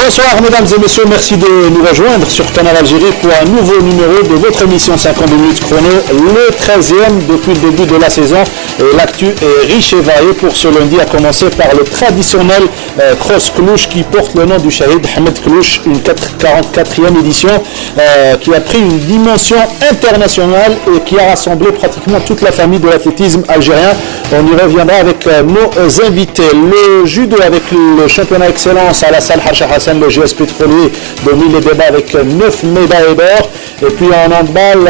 Bonsoir mesdames et messieurs, merci de nous rejoindre sur Canal Algérie pour un nouveau numéro de votre émission 50 minutes chrono, le 13e depuis le début de la saison. Et l'actu est riche et variée pour ce lundi, à commencer par le traditionnel Cross Clouche qui porte le nom du Shahid Ahmed Clouche, une 44e édition qui a pris une dimension internationale et qui a rassemblé pratiquement toute la famille de l'athlétisme algérien. On y reviendra avec nos invités. Le judo avec le championnat excellence à la salle Hacha Hassan, le GS pétrolier domine les débats avec 9 médailles d'or. Et puis en handball,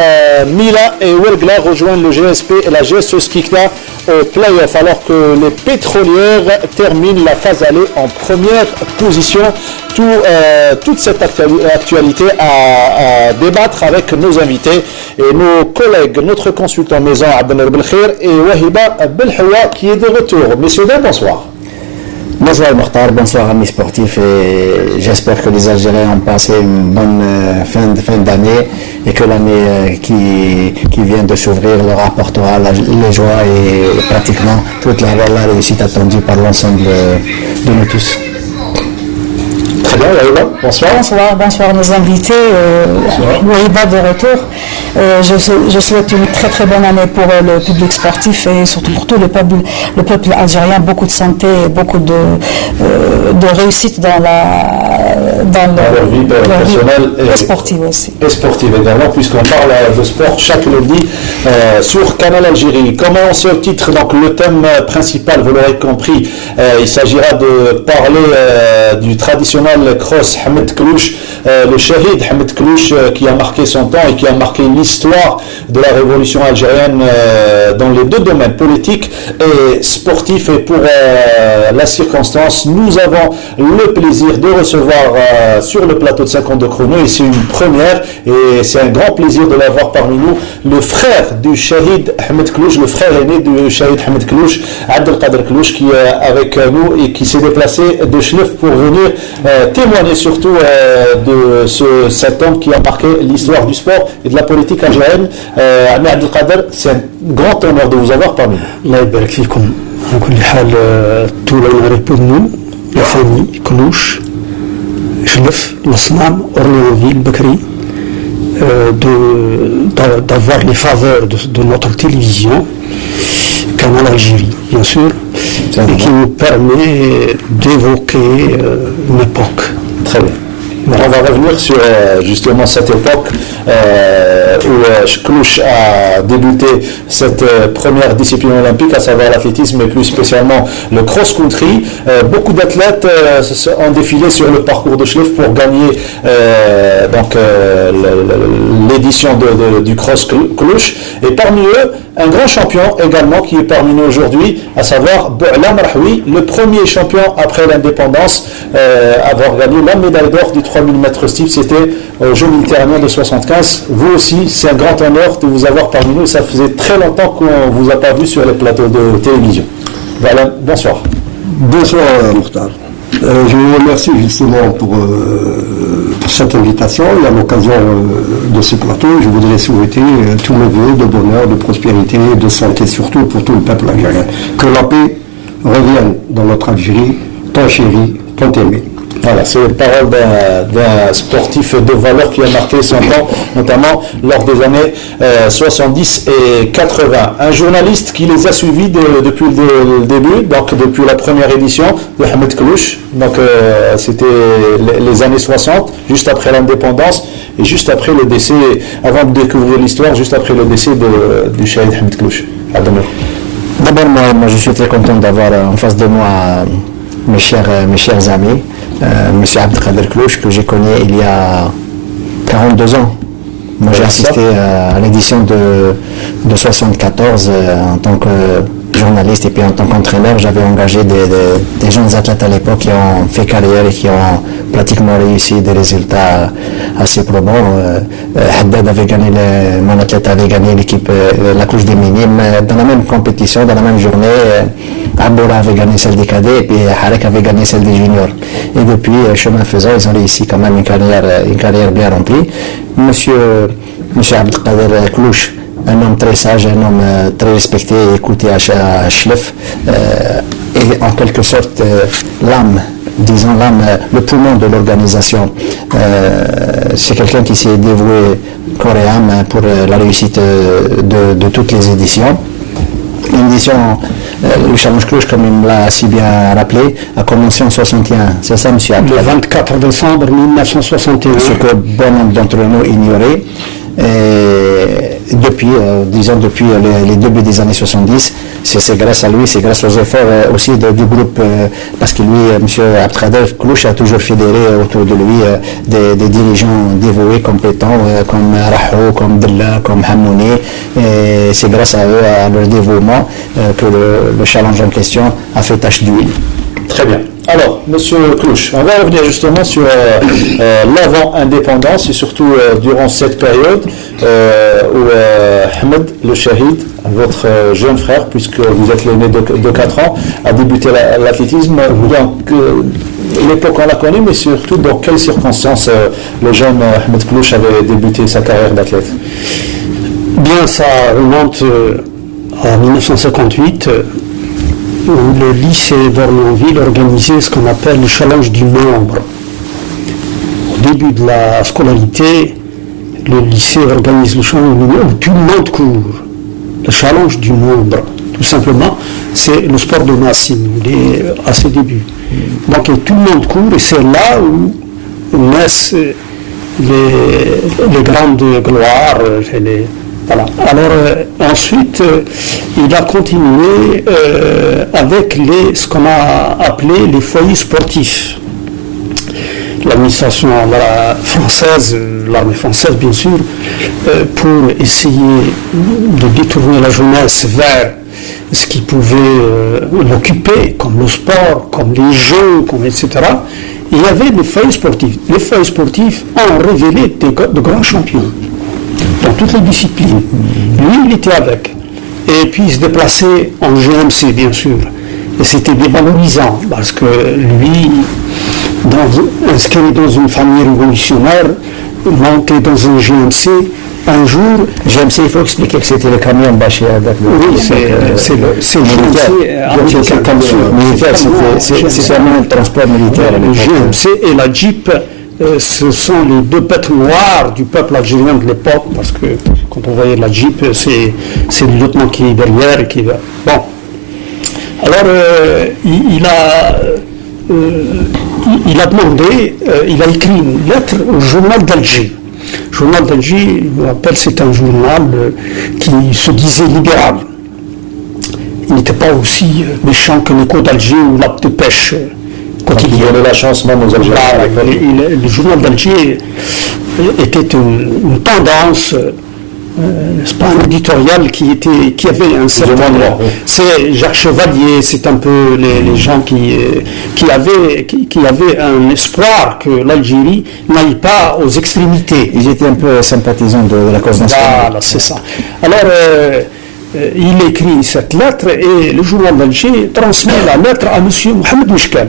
Mila et Welgla rejoignent le GSP et la GS Skikna au play-off, alors que les pétrolières terminent la phase aller en première position. Toute cette actualité à débattre avec nos invités et nos collègues, notre consultant maison Abdelmer Belkhir et Wahiba Belhawa qui est de retour. Messieurs, bonsoir. Bonsoir Mokhtar, bonsoir amis sportifs, et j'espère que les Algériens ont passé une bonne fin d'année et que l'année qui vient de s'ouvrir leur apportera les joies et pratiquement toute la réussite attendue par l'ensemble de nous tous. Très bien, Wahiba, bonsoir. Bonsoir nos invités, Wahiba de retour. Je souhaite une très très bonne année pour le public sportif et surtout pour tout le peuple algérien, beaucoup de santé et beaucoup de réussite dans leur vie personnelle et sportive aussi. Et sportive également, puisqu'on parle de sport chaque lundi sur Canal Algérie. Commencez au titre, donc le thème principal, vous l'aurez compris, il s'agira de parler du traditionnel cross Ahmed Clouche, le Shahid Ahmed Clouche qui a marqué son temps et qui a marqué l'histoire de la révolution algérienne dans les deux domaines, politique et sportif. Et pour la circonstance, nous avons le plaisir de recevoir sur le plateau de 52 chrono, et c'est une première et c'est un grand plaisir de l'avoir parmi nous, le frère du Shahid Ahmed Clouche, le frère aîné du Shahid Ahmed Clouche, Abdelkader Clouche, qui est avec nous et qui s'est déplacé de Chlef pour venir témoigner surtout de cet homme qui a marqué l'histoire du sport et de la politique algérienne. Ami Abdelkader, c'est un grand honneur de vous avoir parmi nous. Allah يبارك فيكم. على كل حال tout l'honneur pour nous, la famille Clouche, Chlef, l'Asnam, Orléansville, Bakri, d'avoir les faveurs de notre télévision, Canal Algérie, bien sûr, et qui nous permet d'évoquer une époque. Très bien. On va revenir sur justement cette époque où Clouche a débuté cette première discipline olympique, à savoir l'athlétisme et plus spécialement le cross-country. Beaucoup d'athlètes ont défilé sur le parcours de Chlef pour gagner l'édition du cross-Clouche. Et parmi eux, un grand champion également qui est parmi nous aujourd'hui, à savoir Bou'la Marhoui, le premier champion après l'indépendance, avoir gagné la médaille d'or du 3000 mètres steeple, c'était aux Jeux méditerranéens de 75. Vous aussi, c'est un grand honneur de vous avoir parmi nous. Ça faisait très longtemps qu'on ne vous a pas vu sur les plateaux de télévision. Voilà, bonsoir. Bonsoir Mokhtar. Je vous remercie justement pour cette invitation et à l'occasion de ce plateau. Je voudrais souhaiter tous mes vœux de bonheur, de prospérité et de santé, surtout pour tout le peuple algérien. Que la paix revienne dans notre Algérie, tant chérie, tant aimée. Voilà, c'est les paroles d'un sportif de valeur qui a marqué son temps, notamment lors des années 70 et 80. Un journaliste qui les a suivis depuis le début, donc depuis la première édition de Ahmed Clouche. Donc c'était les années 60, juste après l'indépendance et juste après le décès, avant de découvrir l'histoire, juste après le décès du Shahid Ahmed Clouche. D'abord, moi, je suis très content d'avoir en face de moi mes chers amis, M. Abdelkader Klouch, que j'ai connu il y a 42 ans. Moi, j'ai assisté à l'édition de 74 en tant que journaliste et puis en tant qu'entraîneur. J'avais engagé des jeunes athlètes à l'époque qui ont fait carrière et qui ont pratiquement réussi des résultats assez probants. Haddad avait gagné, mon athlète avait gagné l'équipe, la couche des minimes dans la même compétition, dans la même journée. Aboura avait gagné celle des cadets et puis Harek avait gagné celle des juniors. Et depuis, chemin faisant, ils ont réussi quand même une carrière bien remplie. Monsieur Abdelkader Klouch, un homme très sage, un homme très respecté et écouté à Chlef, et en quelque sorte l'âme, le poumon de l'organisation. C'est quelqu'un qui s'est dévoué corps et âme pour la réussite de toutes les éditions. L'édition, le Challenge Klouch, comme il me l'a si bien rappelé, a commencé en 61. C'est ça, monsieur Abdelkader? Le 24 décembre 1961. Ce que bon nombre d'entre nous ignoraient. Et depuis, depuis les débuts des années 70, c'est grâce à lui, c'est grâce aux efforts aussi du groupe, parce que lui, M. Abdelkader Klouch a toujours fédéré autour de lui des dirigeants dévoués, compétents, comme Rahou, comme Della, comme Hamouni. Et c'est grâce à eux, à leur dévouement, que le challenge en question a fait tache d'huile. Très bien. Alors, Monsieur Klouch, on va revenir justement sur l'avant-indépendance et surtout durant cette période où Ahmed, le Shahid, votre jeune frère, puisque vous êtes l'aîné de 4 ans, a débuté l'athlétisme. Donc, l'époque on la connaît, mais surtout dans quelles circonstances le jeune Ahmed Klouch avait débuté sa carrière d'athlète? Bien, ça remonte à 1958. Où le lycée d'Orléansville organisait ce qu'on appelle le challenge du nombre. Au début de la scolarité, le lycée organise le challenge du nombre où tout le monde court. Le challenge du nombre, tout simplement, c'est le sport de masse, il est à ses débuts. Donc tout le monde court et c'est là où naissent les grandes gloires. Voilà. Alors ensuite, il a continué avec ce qu'on a appelé les foyers sportifs. L'administration française, l'armée française bien sûr, pour essayer de détourner la jeunesse vers ce qui pouvait l'occuper, comme le sport, comme les jeux, etc. Il y avait les foyers sportifs. Les foyers sportifs ont révélé de grands champions dans toutes les disciplines. Lui, il était avec. Et puis, il se déplaçait en GMC, bien sûr. Et c'était dévalorisant, parce que lui, inscrit dans une famille révolutionnaire, monté dans un GMC, un jour... GMC, il faut expliquer que c'était le camion bâché avec le... Oui, c'est le militaire. C'était un moyen de transport militaire. Le GMC et la Jeep, ce sont les deux bêtes noires du peuple algérien de l'époque, parce que quand on voyait la Jeep, c'est le lieutenant qui est derrière et qui va... Bon. Alors, il a demandé, il a écrit une lettre au journal d'Alger. Le journal d'Alger, je me rappelle, c'est un journal qui se disait libéral. Il n'était pas aussi méchant que l'Écho d'Alger ou la Dépêche quotidienne. Il donnait la chance même aux Algériens. Le journal d'Alger était une tendance, n'est-ce pas, un éditorial qui avait un certain droit. C'est Jacques Chevalier, c'est un peu les gens qui avaient un espoir que l'Algérie n'aille pas aux extrémités. Ils étaient un peu sympathisants de la cause nationale. Voilà, c'est ça. Alors, il écrit cette lettre et le journal d'Alger transmet la lettre à M. Mohamed Mishkal.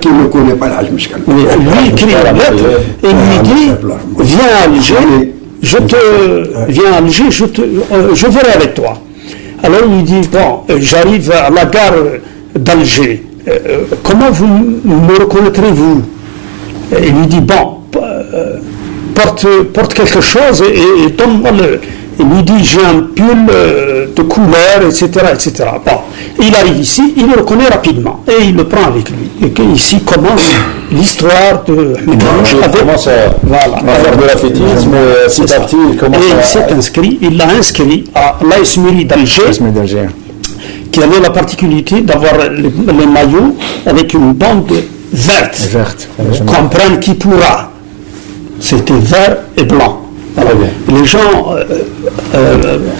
Qui ne connaît pas l'âge Mishkal. Lui écrit la lettre et il lui dit viens à Alger, je verrai avec toi. Alors il lui dit bon, j'arrive à la gare d'Alger, comment vous me reconnaîtrez-vous? Il lui dit bon, porte quelque chose et donne-moi il lui dit j'ai un pull de couleur, etc., etc. Bon, il arrive ici, il le reconnaît rapidement et il le prend avec lui. Et ici commence l'histoire de Ahmed Manouche Il commence à faire de l'athlétisme, petit à petit, il commence et il s'est inscrit, il l'a inscrit à l'AS Miri d'Alger, qui avait la particularité d'avoir les maillots avec une bande verte, comprendre qui pourra. C'était vert et blanc. Alors, les gens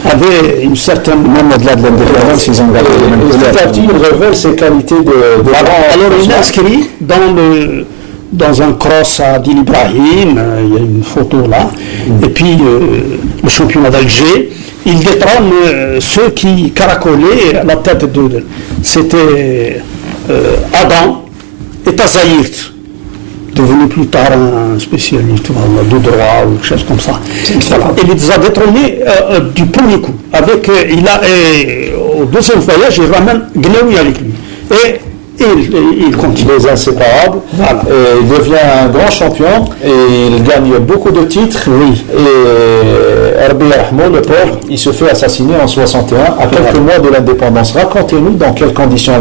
avaient une certaine... Même au-delà de l'indépendance, ils ont gardé les mêmes couleurs. Petit à petit, il révèle ses qualités de Alors il est inscrit dans un cross à Dil Ibrahim, il y a une photo là, et puis le championnat d'Alger, il détrône ceux qui caracolaient la tête de... C'était Adam et Tazaïrt, devenu plus tard un spécialiste de droit ou quelque chose comme ça. Voilà. Il les a détrônés du premier coup. Au deuxième voyage, il ramène Gnaoui avec lui. Et il continue. Les inséparables. Voilà. Et il devient un grand champion et il gagne beaucoup de titres. Oui. Et Rabbi Rahmo, le pauvre, il se fait assassiner en 61, à quelques mois de l'indépendance. Racontez-nous dans quelles conditions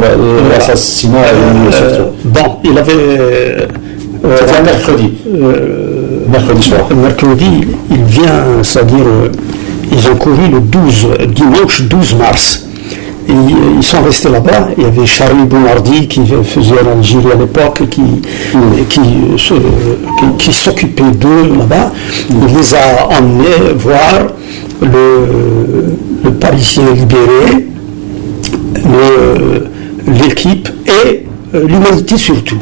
l'assassinat a eu lieu surtout. Bon, il avait... C'était un mercredi. Mercredi soir. Mercredi, il vient, c'est-à-dire, ils ont couru le dimanche 12 mars. Et ils sont restés là-bas. Il y avait Charlie Bonardi qui faisait l'Algérie à l'époque et qui s'occupait d'eux là-bas. Il les a emmenés voir le Parisien libéré, l'équipe et l'humanité surtout.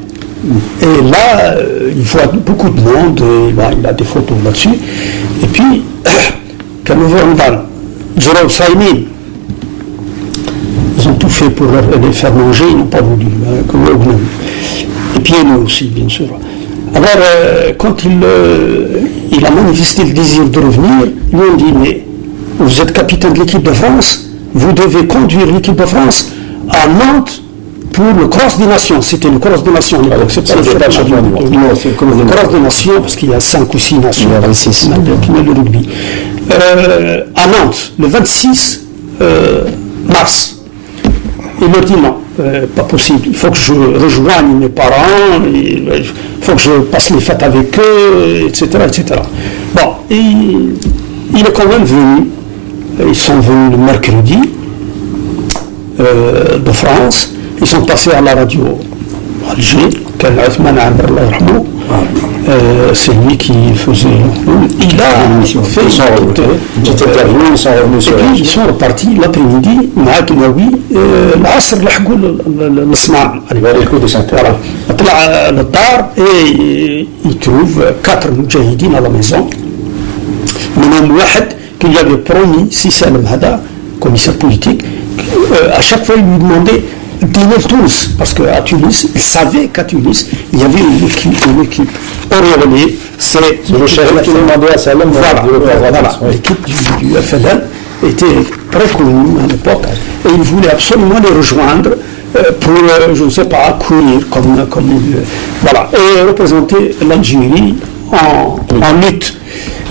Et là, il voit beaucoup de monde, et il a des photos là-dessus. Et puis, Kanover Randal, Jérôme Saïmin, ils ont tout fait pour les faire manger, ils n'ont pas voulu. Et puis nous aussi, bien sûr. Alors, quand il a manifesté le désir de revenir, ils lui ont dit, mais vous êtes capitaine de l'équipe de France, vous devez conduire l'équipe de France à Nantes pour le Cross des Nations. C'était le Cross des Nations à l'époque, c'est pas le championnat du monde. Non, c'est le Cross des Nations, parce qu'il y a 5 ou 6 nations qui mettent le rugby. À Nantes, le 26 mars. Il me dit non, pas possible, il faut que je rejoigne mes parents, il faut que je passe les fêtes avec eux, etc. etc. Bon, il est quand même venu, ils sont venus le mercredi de France, ils sont passés à la radio Alger, c'est lui qui faisait. Il a fait une petite interview, ils sont revenus sur ils sont repartis l'après-midi, مع كناوي العصر لحقوا الصناع. Voilà. طلع للدار et il trouve 4 مجاهدين à la maison. منهم واحد qui lui avait promis, si Salem Hada, commissaire politique, à chaque fois il lui demandait d'aimer tous, parce qu'à Tunis, il savait qu'à Tunis, il y avait une équipe auréolée, c'est le chef qui demandait à Salem. Voilà. L'équipe du FNL était très connue à l'époque, et il voulait absolument les rejoindre pour, je ne sais pas, courir comme voilà, et représenter l'Algérie en lutte.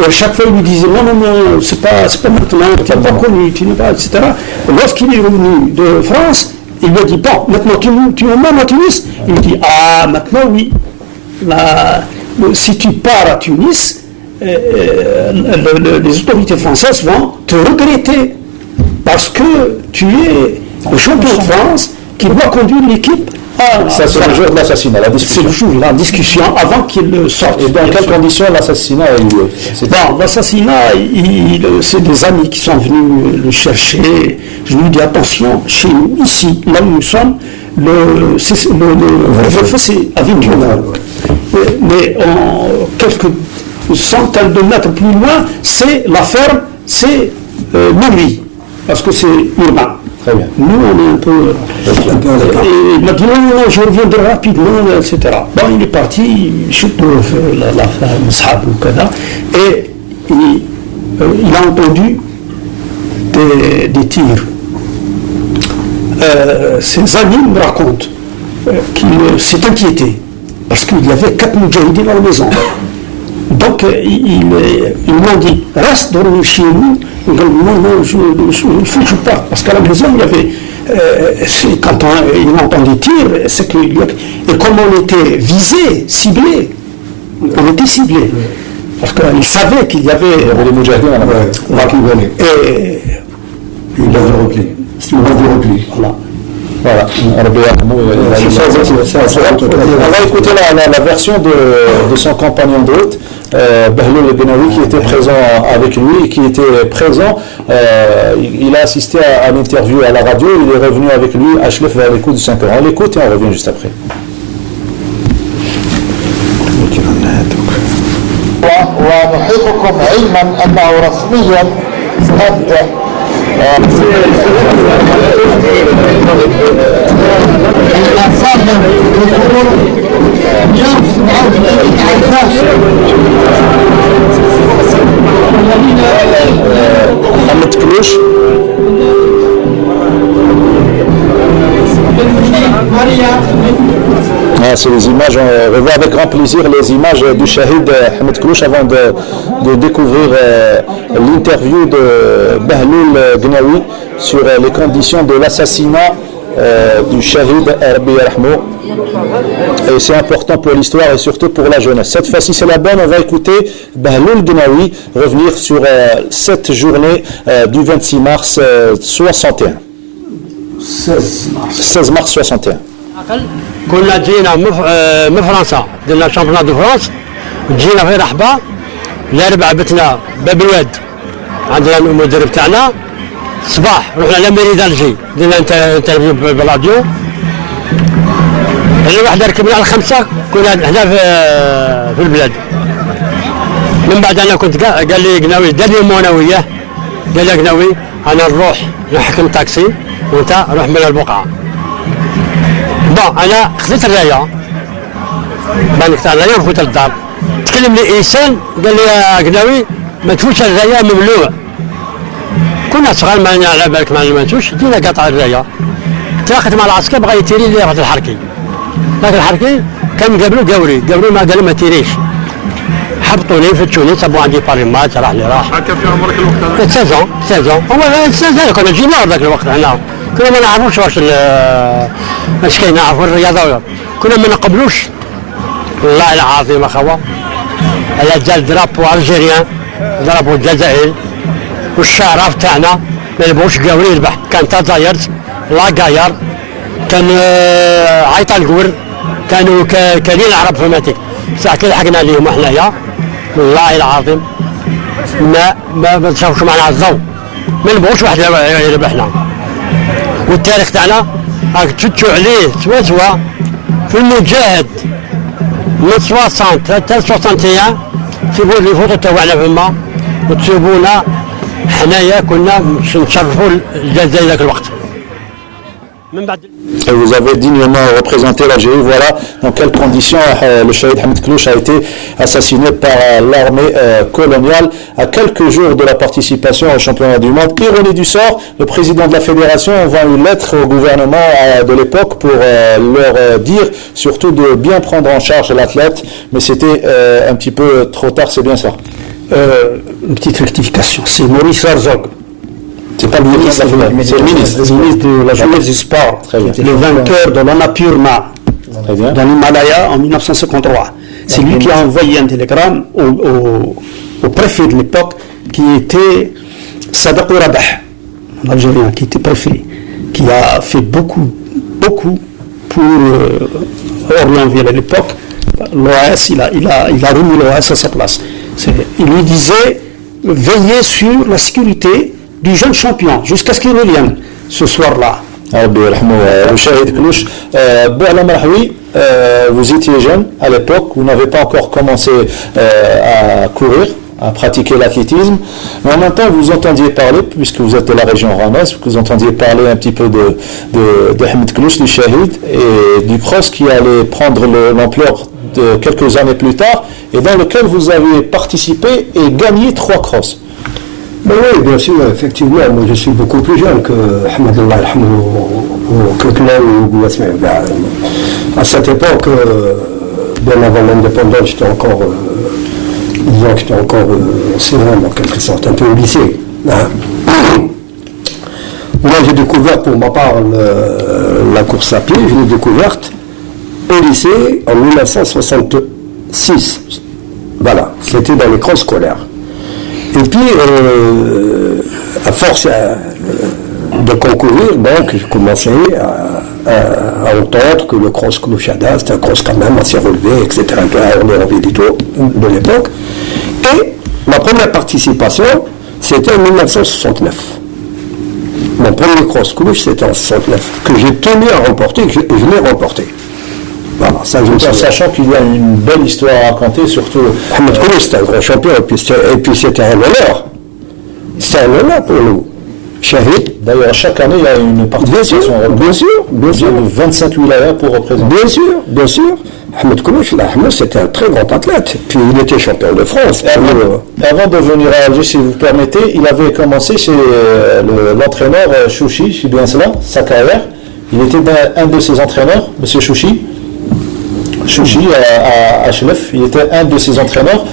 Et à chaque fois, il lui disait non, c'est pas maintenant, tu n'es pas connu, tu n'es pas, etc. Et lorsqu'il est revenu de France, il lui a dit, bon, maintenant tu m'emmènes à Tunis? Il lui dit, ah, maintenant oui. Si tu pars à Tunis, les autorités françaises vont te regretter parce que tu es le champion de France qui doit conduire l'équipe. Ça, c'est le jour de l'assassinat, la discussion. C'est le jour de la discussion avant qu'il sorte. Et dans quelles conditions l'assassinat a eu lieu? Bon, l'assassinat, c'est des amis qui sont venus le chercher. Je lui dis attention, chez nous, ici, là où nous sommes, le feu c'est à 21h. Mais quelques centaines de mètres plus loin, c'est la ferme, c'est minuit, parce que c'est urbain. Très bien. Nous, on est un peu... Et il m'a dit non, je reviendrai rapidement, etc. Bon, il est parti, je trouve la femme, et il a entendu des tirs. Ses amis me racontent qu'il s'est inquiété, parce qu'il y avait 4 moudjahidines dans la maison. Donc ils m'ont dit, reste dormir chez nous. Non, il faut que je parte. Parce qu'à la maison, il y avait, quand ils m'ont des tirs, c'est que, et comme on était visé, ciblé, on était ciblé. Parce qu'ils savaient qu'il y avait les Moudjahidines là qui venaient. Et une base de repli. C'est une base de repli. voilà. Voilà. On va écouter la version de son compagnon de route, Bahloul El Gnawi, qui était présent avec lui, qui était présent. Il a assisté à l'interview à la radio, il est revenu avec lui à Chlef vers les coups de 5 heures. On l'écoute et on revient juste après. ونحيطكم علما انه رسميا سنبدا الانصار يوم 37 محمد كلوش c'est les images, on revoit avec grand plaisir les images du Shahid Ahmed Klouch avant de découvrir l'interview de Bahloul Gnawi sur les conditions de l'assassinat du Shahid Rabbi Yarhamou. Et c'est important pour l'histoire et surtout pour la jeunesse. Cette fois-ci c'est la bonne, on va écouter Bahloul Gnawi revenir sur cette journée du 26 mars 61. 16 mars 61. كنا جينا من فرنسا درنا شامبيونات دو فرنسا جينا في رحبه الاربعاء بتنا باب الواد عندنا المدرب تاعنا الصباح رحنا لميري دالجي درنا انترفيو بالراديو الوحده ركبنا على 5 كنا هنا في البلاد من بعد انا كنت قال لي قناوي دار لي انا وياه قال لي قناوي انا نروح نحكم تاكسي وانت روح من البقعه بون انا خذيت الرايه بانك تاع الرايه وفوت للدار تكلم لي انسان قال لي يا قناوي ما تفوتش الرايه ممنوع كنا صغار ما على بالك ما نتوش دينا قاطع الرايه تلاقيت مع العسكر بغا يتيري لي رحت الحركي لكن الحركي كان مقابلو قاوري ما قال ما تيريش حبطوني فتشوني صابوا عندي باريمات راح لي راح هكا في عمرك الوقت هذا؟ 16 هو 16 كنا جينا ذاك الوقت هنا كنا ما نعرفوش واش كاين نعرفوا الرياضه كنا ما نقبلوش والله العظيم اخوا على جال درابو الجيريان درابو الجزائر والشرف تاعنا ما نبغوش قاوري يربح كان تزايرت لا قاير كان عيط القور كانوا كاينين العرب فهمتك ساعه كي لحقنا ليهم حنايا والله العظيم ما تشوفوش معنا الضوء ما نبغوش واحد يربحنا والتاريخ تاعنا راك تفتشوا عليه سوا في المجاهد من 60 حتى 61 تجيبوا لي فوطو تاعنا فما وتسيبونا حنايا كنا نشرفوا الجزائر ذاك الوقت من بعد. Et vous avez dignement représenté l'Algérie. Voilà dans quelles conditions le Shahid Ahmed Klouch a été assassiné par l'armée coloniale à quelques jours de la participation au championnat du monde. Ironie du sort, le président de la fédération envoie une lettre au gouvernement de l'époque pour leur dire surtout de bien prendre en charge l'athlète, mais c'était un petit peu trop tard, c'est bien ça. Une petite rectification, c'est Maurice Herzog. C'est pas le ministre, c'est le ministre de la jeunesse du sport, le vainqueur de l'Annapurna dans l'Himalaya en 1953. C'est lui qui a envoyé un télégramme au préfet de l'époque qui était Sadaq Rabah, un Algérien qui était préfet, qui a fait beaucoup pour Orléansville à l'époque. L'OAS, il a remis l'OAS à sa place. Il lui disait veiller sur la sécurité du jeune champion jusqu'à ce qu'il revienne ce soir-là. Le Shahid Klouch, vous étiez jeune à l'époque, vous n'avez pas encore commencé à courir, à pratiquer l'athlétisme, mais en même temps vous entendiez parler, puisque vous êtes de la région ramasse, vous entendiez parler un petit peu de Ahmed Klouch, du Shahid, et du cross qui allait prendre l'ampleur de quelques années plus tard, et dans lequel vous avez participé et gagné 3 crosses. Ben oui, bien sûr, effectivement, moi je suis beaucoup plus jeune que Ahmed Allah ou Coquelin ou Gouasmé. À cette époque, bien avant l'indépendance, j'étais encore disons que j'étais encore au CM en quelque sorte, un peu au lycée. Hein. Moi, j'ai découvert pour ma part la course à pied, je l'ai découverte au lycée en 1966. Voilà, c'était dans les crosses scolaires. Et puis, à force de concourir, donc, j'ai commencé à entendre que le cross clochada, c'était un cross quand même assez relevé, etc. On est relevé du tout de l'époque. Et ma première participation, c'était en 1969. Mon premier cross cloche, c'était en 69, que j'ai tenu à remporter, et je l'ai remporté. Voilà, ça, je sachant qu'il y a une belle histoire à raconter, surtout. Ahmed Koulouch, c'était un grand champion, et puis c'était un honneur. C'est un honneur pour nous. Shahid. D'ailleurs, chaque année, il y a une participation. Bien sûr. De 25 wilayas pour représenter. Bien sûr. Ahmed Koulouch, c'était un très grand athlète. Puis il était champion de France. Avant de venir à Alger, si vous permettez, il avait commencé chez l'entraîneur Chouchi, c'est bien cela, sa carrière. Il était un de ses entraîneurs, M. Chouchi. Chouchi à Chenef, il était un de ses entraîneurs.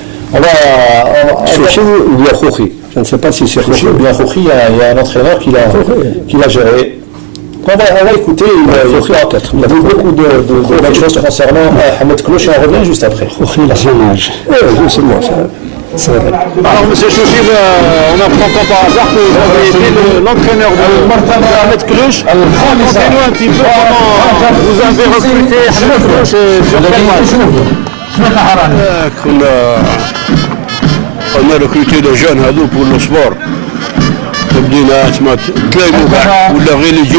Chouchi ou bien Khouchi. Je ne sais pas si c'est Chouchi ou bien Khouchi, il y a un entraîneur qui l'a géré. On va écouter, il y a beaucoup de choses concernant Ahmed Koulouch et on revient juste après. Khouchi, il a son âge. Oui, c'est moi, ça. C'est vrai. Alors, M. Chouchi, on apprend pas par hasard que vous avez été l'entraîneur de Ahmed Koulouch. Racontez-nous un petit peu comment vous avez recruté Ahmed Koulouch et sur quel match. On a recruté des jeunes pour le sport. بدينا تلاقوا كاع ولا غير اللي جي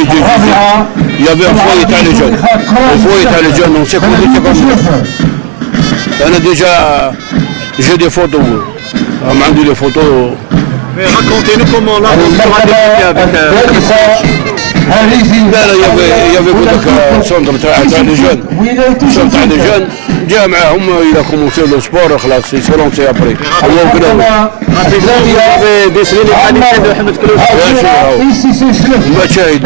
يافي فوي تاع لي جون الفوي تاع لي جون سي انا ديجا جي دي فوتو عندي لي فوتو Racontez-nous comment l'aventure a débuté avec لا يافي هذاك سونتر تاع لي جون سونتر تاع لي جون جا معاهم الى كومونسي لو سبور خلاص سي لونسي ابري هو كذا décelé les qualités de Ahmed Koulouch. ما شاهد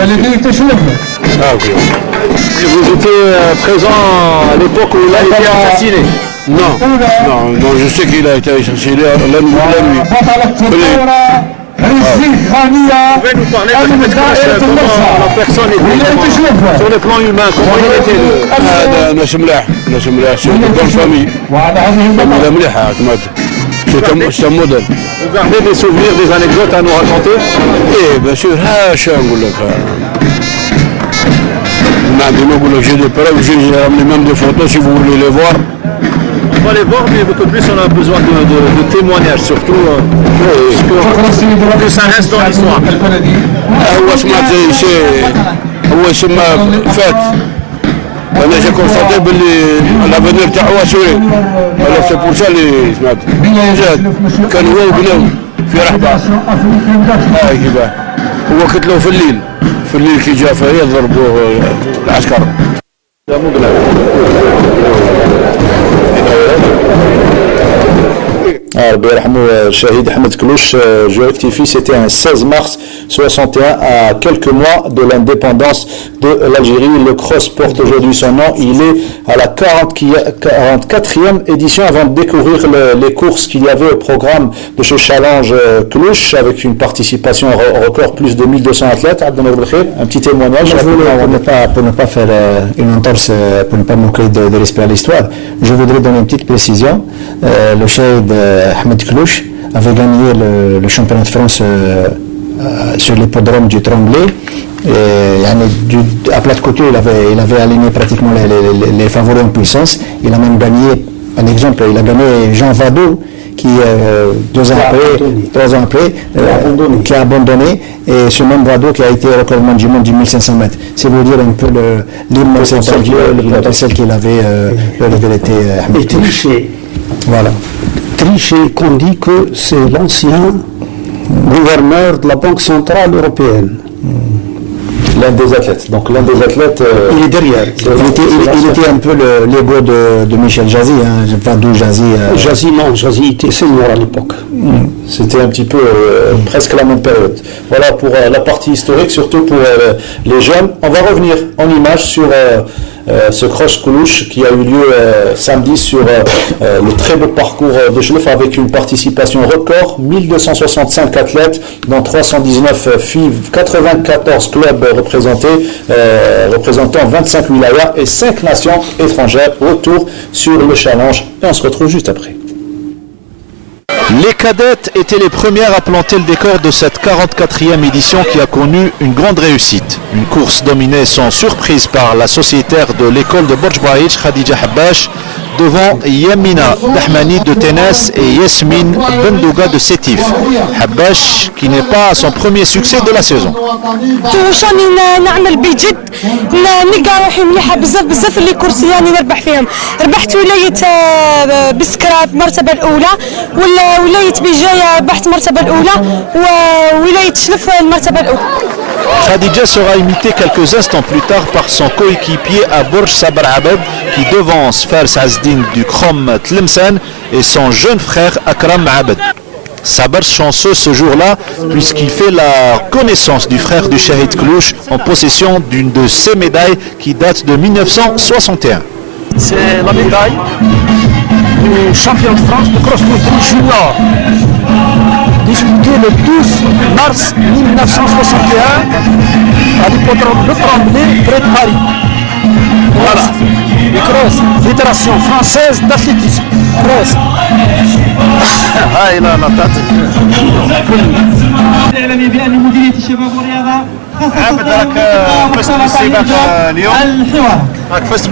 Vous étiez présent à l'époque où il a été assassiné. Non, je sais qu'il a été assassiné la nuit. Vous pouvez nous parler d'Ahmed Koulouch, comment la personne était sur le plan humain, comment il était ناس ملاح سي بون فامي فاميلا مليحة سي موديل. Vous gardez des souvenirs, des anecdotes à nous raconter? ايه bien sûr هاش نقول لك ما عندي ما نقول لك جي دي بروف جي رامي ميم دي فوتو سي فو فولي لي فوار. On va les voir, mais beaucoup plus on a besoin de témoignages, surtout que ça reste dans l'histoire. هو سمعت شيء هو يسمى فات انا جا كونستاتي باللي لافونير تاعو سوري ولا سي بور سا اللي سمعت جات كان هو وبناو في رحبه هاي كيفاه هو قتلوه في الليل كي جا فهي ضربوه العسكر. Shahid Ahmed Koulouch, je rectifie, c'était un 16 mars 61, à quelques mois de l'indépendance de l'Algérie. Le cross porte aujourd'hui son nom. Il est à la 44e édition avant de découvrir les courses qu'il y avait au programme de ce challenge Koulouch avec une participation record, plus de 1200 athlètes. Un petit témoignage. Pour ne pas faire une entorse, pour ne pas manquer de respect à l'histoire, je voudrais donner une petite précision. Le Shahid Ahmed Koulouch avait gagné le championnat de France sur l'hippodrome du Tremblay. À plat de côté, il avait aligné pratiquement les favoris en puissance. Il a même gagné, un exemple, il a gagné Jean Vadot qui 3 ans après qui a abandonné, et ce même Vadot qui a été recordman du monde du 1500 mètres. C'est vous dire un peu l'immense le potentiel qu'il avait regretté. Et triché. Voilà. Triché, qu'on dit que c'est l'ancien gouverneur de la Banque Centrale Européenne. L'un des athlètes. Donc l'un des athlètes. Il est derrière. Il était un peu l'ego de Michel Jazy, Vadou Jazy. Jazy, non, Jazy était senior à l'époque. C'était un petit peu presque la même période. Voilà pour la partie historique, surtout pour les jeunes. On va revenir en image sur ce cross-coulouche qui a eu lieu samedi sur le très beau parcours de Chlef avec une participation record, 1265 athlètes dans 319 filles, 94 clubs représentés, représentant 25 wilayas et 5 nations étrangères. Retour sur le challenge et on se retrouve juste après. Les cadettes étaient les premières à planter le décor de cette 44e édition qui a connu une grande réussite. Une course dominée sans surprise par la sociétaire de l'école de Borj Bouaïch, Khadija Habbash, devant Yamina Dahmani de Ténès et Yasmine Bendouga de Sétif. Habbash qui n'est pas à son premier succès de la saison. نلقى روحي مليحه بزاف اللي كرسي يعني نربح فيهم. ربحت ولايه بسكرة المرتبه الاولى ولايه بجايه ربحت المرتبه الاولى وولايه شلف المرتبه الاولى. Khadija sera imitée quelques instants plus tard par son coéquipier à Borj Sabar Abed qui devance Fars Azdin du Krom Tlemcen et son jeune frère Akram Abed. Sabar chanceux ce jour-là puisqu'il fait la connaissance du frère du Shahid Klouch en possession d'une de ses médailles qui date de 1961. C'est la médaille du champion de France de cross-country junior, disputé le 12 mars 1961 à l'hippodrome de Tremblay près de Paris. Voilà, le cross, Fédération française d'athlétisme, cross. هاي لا تعطي اعلمي بان مديريه الشباب والرياضه عابد راك فزت بالسباق اليوم راك فزت.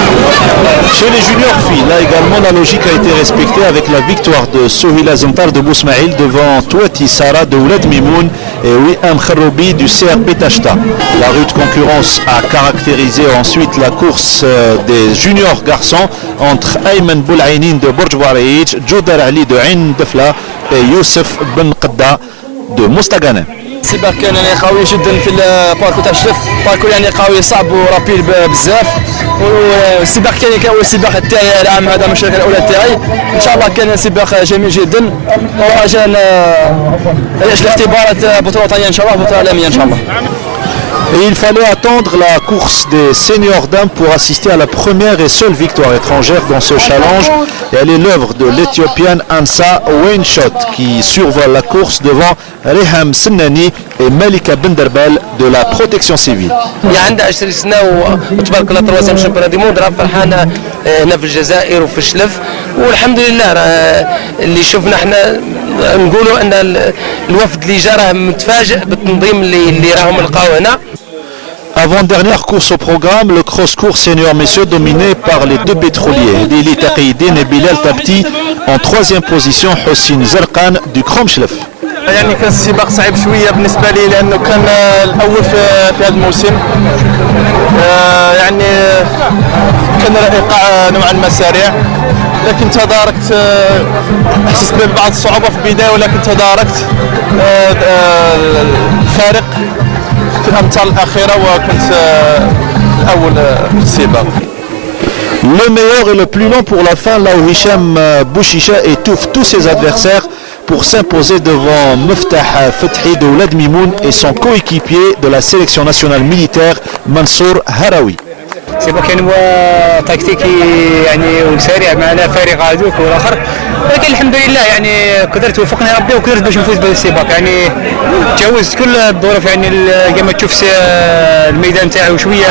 Chez les juniors filles, là également la logique a été respectée avec la victoire de Souhila Zentar de Bousmaïl devant Touati Sara de Ouled Mimoun et Wiham Kharoubi du CRP Tachta. La rude concurrence a caractérisé ensuite la course des juniors garçons entre Ayman Boulaïnin de Borj Bouaïch, Joudar Ali de Ain Defla et Youssef Ben Qadda de Moustagane. السباق كان يعني قوي جدا في الباركو تاع شلف، باركو يعني قوي صعب ورابيد بزاف، والسباق كان هو السباق تاعي العام هذا من الشركه الاولى تاعي، ان شاء الله كان سباق جميل جدا، ورجاء نعيش الاختبارات بطوله وطنيه ان شاء الله، بطوله عالميه ان شاء الله. Et il fallait attendre la course des seniors dames pour assister à la première et seule victoire étrangère dans ce challenge. Et elle est l'œuvre de l'Éthiopienne Ansa Wainshot qui survole la course devant Reham Sennani et Malika Benderbel de la protection civile. عندها 20 سنه وتبارك الله تروازيام شامبيون دي موند، راه فرحانه هنا في الجزائر وفي الشلف، والحمد لله راه اللي شفنا احنا نقولوا ان الوفد اللي جا راه متفاجئ بالتنظيم اللي راهم لقاو هنا. Avant-dernière course au programme, le cross-court senior messieurs dominé par les deux pétroliers, Lili Taqiyedine et Bilal Tabti, en troisième position Hossein Zerkan du Krom Chlef. يعني كان السباق صعيب شويه بالنسبه لي لانه كان الاول في هذا الموسم، يعني كان الايقاع نوعا ما سريع، لكن تداركت، حسيت ببعض الصعوبه في البدايه ولكن تداركت الفارق في الامتار الاخيره وكنت الاول في السباق. Le meilleur et le plus long pour la fin, là où Hicham Bouchicha étouffe tous ses adversaires pour s'imposer devant Meftah Fethi de Ouled Mimoun et son coéquipier de la sélection nationale militaire Mansour Harawi. سباق كان هو تكتيكي يعني وسريع معنا فارغ هذوك والاخر، ولكن الحمد لله يعني قدرت وفقني ربي وقدرت باش نفوز بهذا السباق، يعني تجاوزت كل الظروف، يعني كما تشوف الميدان تاعو شويه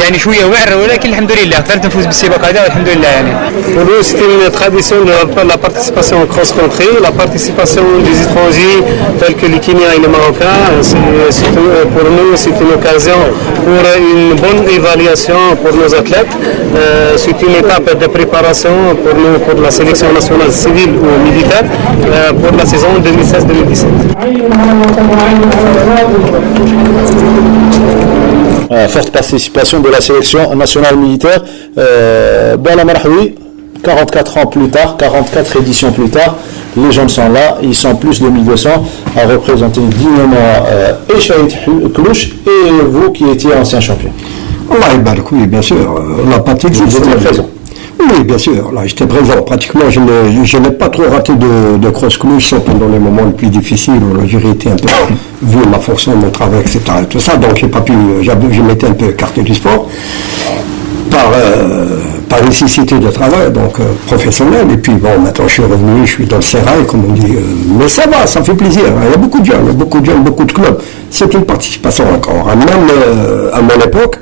يعني شويه وعر، ولكن الحمد لله قدرت نفوز بالسباق هذا والحمد لله. يعني Pour nous, c'est une tradition de la participation au cross-country, la participation des étrangers tels que les Kenyans et les Marocains. Pour nous, c'est une occasion pour une bonne évaluation pour nos athlètes. C'est une étape de préparation pour nous, pour la sélection nationale civile ou militaire pour la saison 2016-2017. Forte participation de la sélection nationale militaire. Bala Marhoui, 44 ans plus tard, 44 éditions plus tard, les jeunes sont là, ils sont plus de 1200 à représenter dignement et Shahid Klouch et vous qui étiez ancien champion. Allah Ibarak, oui, bien sûr. La pratique, vous étiez présent. Oui, bien sûr. Là, j'étais présent. Pratiquement, je n'ai pas trop raté de cross-couche, sauf pendant les moments les plus difficiles où l'Algérie était un peu, vu ma fonction, mon travail, etc. Et tout ça. Donc, je m'étais un peu écarté du sport par nécessité de travail, donc professionnel. Et puis, bon, maintenant, je suis revenu, je suis dans le sérail, comme on dit. Mais ça va, ça fait plaisir. Il y a beaucoup de jeunes, beaucoup de clubs. C'est une participation encore. Même à mon époque,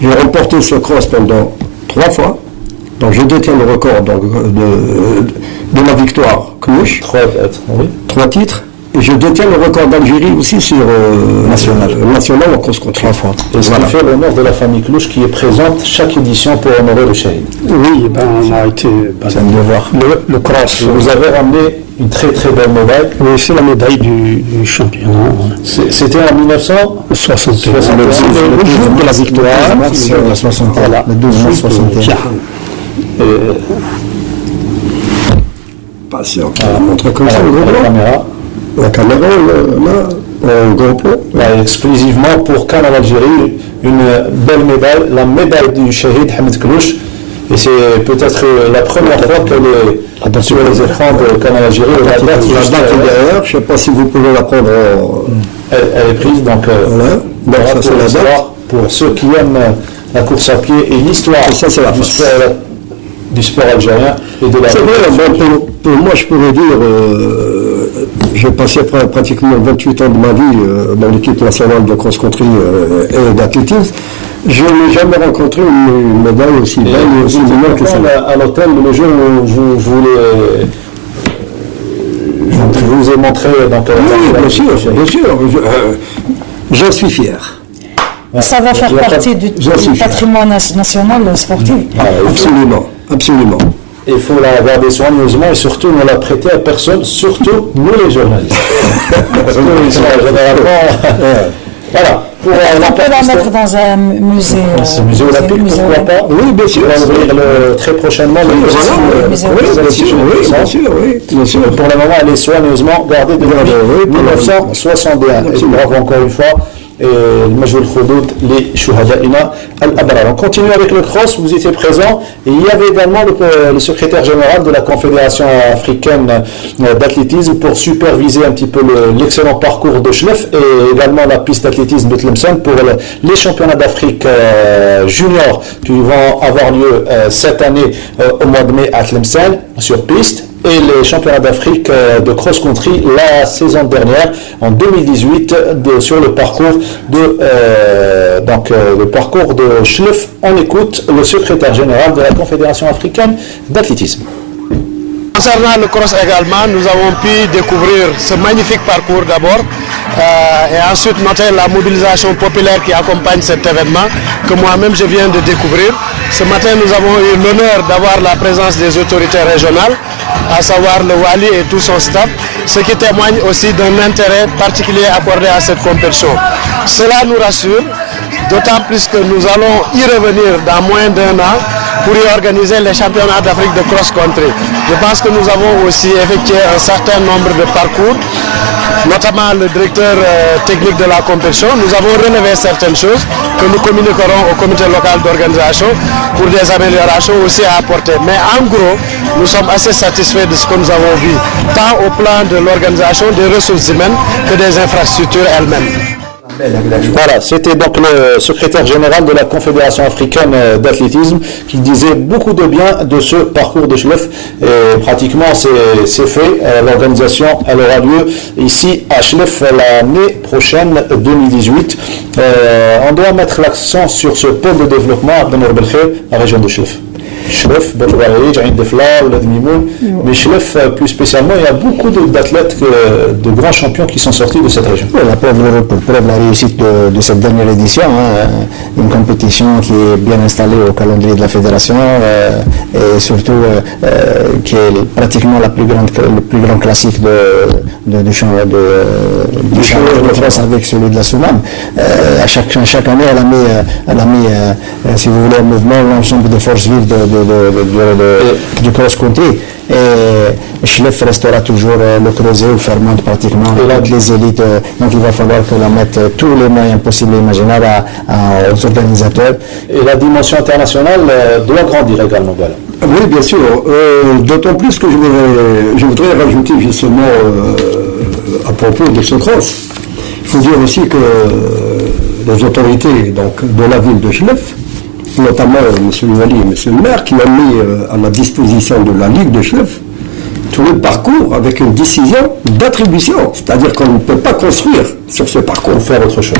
j'ai remporté ce cross pendant 3 fois. Donc je détiens le record de la victoire Cluj. 3 titres. Et je détiens le record d'Algérie aussi sur national en cross-country. 3 fois. Et ce qui fait l'honneur de la famille Cluj qui est présente chaque édition pour honorer le Shahid. Oui, on a été... c'est un devoir. Le cross. Vous avez ramené une très très belle médaille. Oui, c'est la médaille du champion. C'était en 1961. Le jour de la victoire. Le 12 mars 61. Patient. Montre comme ça le gros plan. La caméra, là, en gros plan. Exclusivement pour Canal Algérie, une belle médaille, la médaille du Shahid Hamid Cluj. Et c'est peut-être la première fois qu'elle est sur les écrans de Canal Algérie. La date est derrière, je ne sais pas si vous pouvez la prendre. Elle est prise, donc voilà. Ça, c'est la date. Pour ceux qui aiment la course à pied et l'histoire du sport algérien et de la... C'est vrai, pour moi je pourrais dire, j'ai passé pratiquement 28 ans de ma vie dans l'équipe nationale de cross-country et d'athlétisme. Je n'ai jamais rencontré une médaille aussi belle et aussi mignonne que celle-là. À l'hôtel, le jour où je vous ai montré... Donc, oui, bien sûr. Je suis fier. Ça va faire partie du patrimoine national sportif. Absolument. Il faut la garder soigneusement et surtout ne la prêter à personne, surtout nous les journalistes. Parce que généralement, voilà. On peut la mettre dans un musée. Un musée olympique, pourquoi pas? Oui, bien sûr. On va ouvrir très prochainement le musée. Bien sûr. Pour le moment, elle est soigneusement gardée depuis 1961. Et bravo encore une fois. Et le Majhoul Khoudoud, les Shuhada'ina al-Abrar. On continue avec le cross, vous étiez présent. Et il y avait également le secrétaire général de la Confédération africaine d'athlétisme pour superviser un petit peu l'excellent parcours de Chlef et également la piste d'athlétisme de Tlemcen pour les championnats d'Afrique junior qui vont avoir lieu cette année au mois de mai à Tlemcen sur piste. Et les championnats d'Afrique de cross-country la saison dernière, en 2018, sur le parcours de Chlef. On écoute le secrétaire général de la Confédération africaine d'athlétisme. Concernant le cross également, nous avons pu découvrir ce magnifique parcours d'abord et ensuite noter la mobilisation populaire qui accompagne cet événement que moi-même je viens de découvrir. Ce matin, nous avons eu l'honneur d'avoir la présence des autorités régionales, à savoir le Wali et tout son staff, ce qui témoigne aussi d'un intérêt particulier accordé à cette compétition. Cela nous rassure, d'autant plus que nous allons y revenir dans moins d'1 an pour y organiser les championnats d'Afrique de cross-country. Je pense que nous avons aussi effectué un certain nombre de parcours, notamment le directeur technique de la compétition. Nous avons relevé certaines choses que nous communiquerons au comité local d'organisation pour des améliorations aussi à apporter. Mais en gros, nous sommes assez satisfaits de ce que nous avons vu, tant au plan de l'organisation des ressources humaines que des infrastructures elles-mêmes. Voilà, c'était donc le secrétaire général de la Confédération africaine d'athlétisme qui disait beaucoup de bien de ce parcours de Chlef. Et pratiquement c'est fait. L'organisation elle aura lieu ici à Chlef l'année prochaine 2018. On doit mettre l'accent sur ce pôle de développement à Benor Belkhair, la région de Chlef. Chlef, mais Chlef plus spécialement, il y a beaucoup d'athlètes, de grands champions qui sont sortis de cette région. Oui, la preuve la réussite de cette dernière édition, une compétition qui est bien installée au calendrier de la fédération et surtout qui est pratiquement le plus grand classique du championnat de France avec celui de la Soumam. Chaque année, elle a mis si vous voulez, en mouvement l'ensemble des forces vives du cross-country. Et Chlef restera toujours le creuset où fermente pratiquement toutes les élites. Donc il va falloir que la mette tous les moyens possibles et imaginables aux organisateurs. Et la dimension internationale doit grandir également. Voilà. Oui, bien sûr. D'autant plus que je voudrais rajouter justement à propos de ce cross. Il faut dire aussi que les autorités donc, de la ville de Chlef, notamment M. Louali et M. le maire, qui ont mis à la disposition de la Ligue de Chlef tout le parcours avec une décision d'attribution. C'est-à-dire qu'on ne peut pas construire sur ce parcours. Faire autre chose.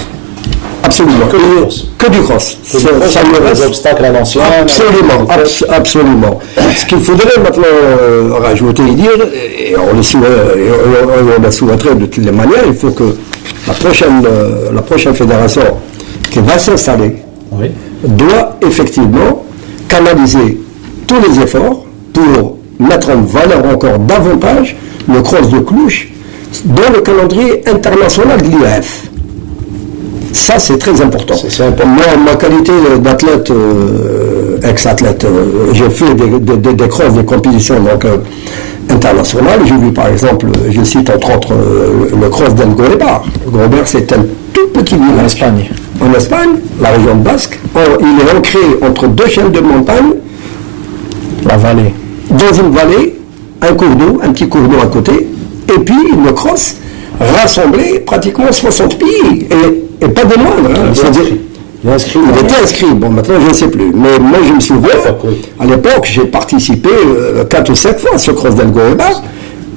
Absolument. Que du cross. Ça les obstacles à l'ancien. Absolument. Ce qu'il faudrait maintenant rajouter et dire, et on le souhaiterait de toutes les manières, il faut que la prochaine fédération qui va s'installer doit effectivement canaliser tous les efforts pour mettre en valeur encore davantage le cross de Cluj dans le calendrier international de l'IAF. Ça, c'est très important. Moi, en ma qualité d'athlète, ex-athlète, j'ai fait des crosses, des compétitions internationales. J'ai vu, par exemple, je cite entre autres le cross d'El Gorebar. Gorebar, c'est un tout petit village. En Espagne. En Espagne, la région basque. Il est ancré entre deux chaînes de montagnes. La vallée. Dans une vallée, un cours d'eau, un petit cours d'eau à côté. Et puis, le cross rassemblait pratiquement 60 pays. Et pas de moindre. Il était inscrit. Bon, maintenant, je ne sais plus. Mais moi, je me souviens, à l'époque, j'ai participé 4 ou 7 fois à ce cross d'El Gorebar.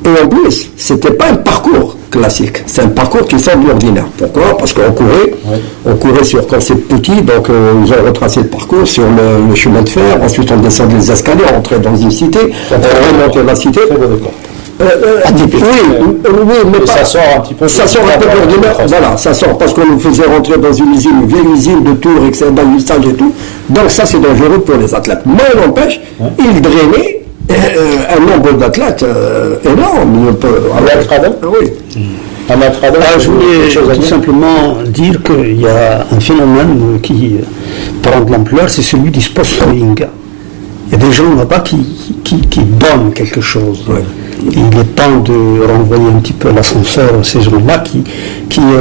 Et en plus, ce n'était pas un parcours classique. C'est un parcours qui sort de l'ordinaire. Pourquoi? Parce qu'on courait sur, quand c'est petit, donc ils ont retracé le parcours sur le chemin de fer. Ensuite, on descendait les escaliers, on rentrait dans une cité, on remontait la cité. Atypique. Oui, mais ça sort un petit peu. Ça sort un peu de l'ordinaire. Voilà, ça sort parce qu'on nous faisait rentrer dans une usine, une vieille usine de tours, etc., d'ajustage et tout. Donc ça, c'est dangereux pour les athlètes. Mais n'empêche, ils drainaient un nombre d'athlètes énorme. Je voulais tout simplement dire qu'il y a un phénomène qui prend de l'ampleur, c'est celui du sponsoring. Il y a des gens là-bas qui donnent quelque chose. Et il est temps de renvoyer un petit peu l'ascenseur à ces gens-là qui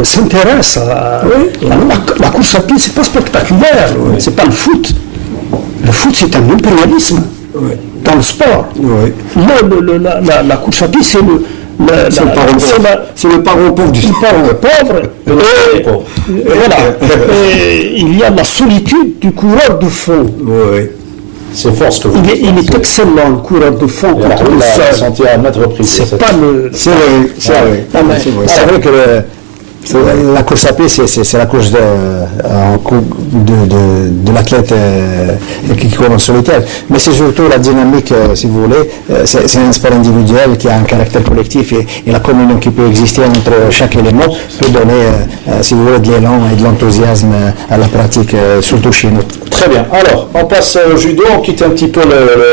s'intéressent à la course à pied. C'est pas spectaculaire, c'est pas le foot. Le foot, c'est un impérialisme dans le sport. La course à pied, c'est le parent pauvre du pauvre. Voilà. Il y a la solitude du coureur de fond. C'est fort ce que vous dites. Il est excellent, le coureur de fond. Il a senti à mettre reprise. C'est pas le. C'est vrai que la course à pied, c'est la course de l'athlète qui court en solitaire. Mais c'est surtout la dynamique, si vous voulez. C'est un sport individuel qui a un caractère collectif et la communion qui peut exister entre chaque élément peut donner, si vous voulez, de l'élan et de l'enthousiasme à la pratique, surtout chez nous. Très bien. Alors, on passe au judo, on quitte un petit peu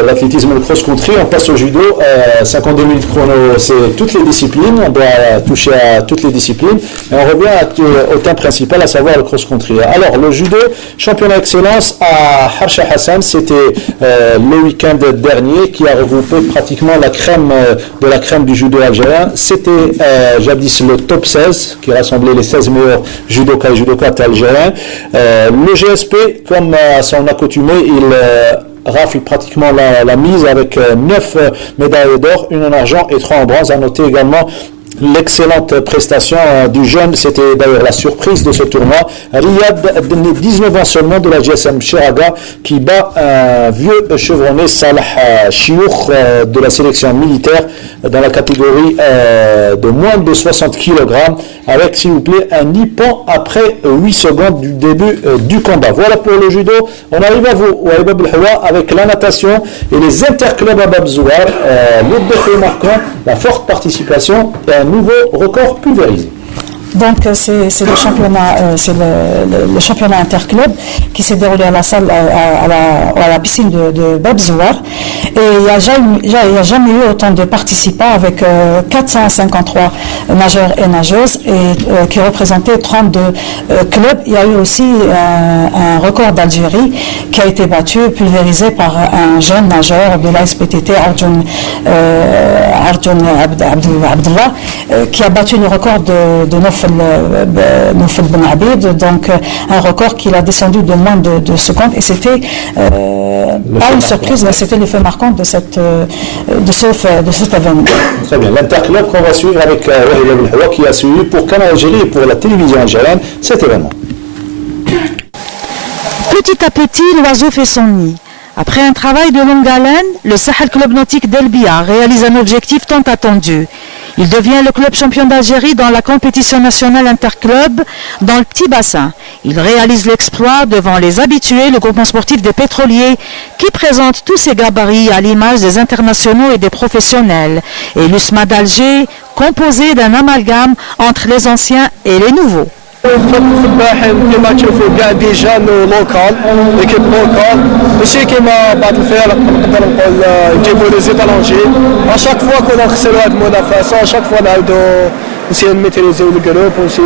l'athlétisme et le cross-country, on passe au judo. 52 minutes chrono, c'est toutes les disciplines, on doit toucher à toutes les disciplines. Et on revient au thème principal, à savoir le cross-country. Alors, le judo, championnat excellence à Harsha Hassan, c'était le week-end dernier, qui a regroupé pratiquement la crème de la crème du judo algérien. C'était jadis le top 16, qui rassemblait les 16 meilleurs judokas et judokates algériens. Le GSP, comme à son accoutumé, il rafle pratiquement la mise avec 9 médailles d'or, 1 en argent et 3 en bronze. À noter également l'excellente prestation du jeune, c'était d'ailleurs la surprise de ce tournoi, Riyad, 19 ans seulement, de la GSM Chiraga, qui bat un vieux chevronné, Salah Chiour, de la sélection militaire, dans la catégorie de moins de 60 kg, avec, s'il vous plaît, un nippon après 8 secondes du début du combat. Voilà pour le judo. On arrive à vous, Waïba Belhawa, avec la natation et les interclubs à Babzouar, le défi marquant, la forte participation et un nouveau record pulvérisé. Donc c'est le championnat, le championnat interclub qui s'est déroulé à la salle, à la piscine de Babzouar. Et il n'y a jamais eu autant de participants, avec 453 nageurs et nageuses, et qui représentaient 32 clubs. Il y a eu aussi un record d'Algérie qui a été battu, pulvérisé par un jeune nageur de la SPTT, Arjun Abdullah, qui a battu le record de 9 Noufel Ben Abid, donc un record qu'il a descendu de moins de 2 secondes, et c'était pas une surprise, mais c'était le fait marquant de cet événement. Très bien, l'interclub qu'on va suivre avec Wahida Belhawa qui a suivi pour Canal Algérie et pour la télévision algérienne cet événement. Petit à petit, l'oiseau fait son nid. Après un travail de longue haleine, le Sahel Club Nautique d'El Bia réalise un objectif tant attendu. Il devient le club champion d'Algérie dans la compétition nationale interclub dans le petit bassin. Il réalise l'exploit devant les habitués, le groupement sportif des pétroliers, qui présente tous ses gabarits à l'image des internationaux et des professionnels. Et l'USMA d'Alger, composé d'un amalgame entre les anciens et les nouveaux. السباحين كما تشوفوا كاع ديجا لوكال ليكيب لوكال ماشي كيما بعض الفرق نقدر نقول يجيبوا لي زيتالونجي اشاك فوا كنا نخسروا هذه المنافسه اشاك فوا نعاودوا نسيو نميتريزيو الجروب ونسيو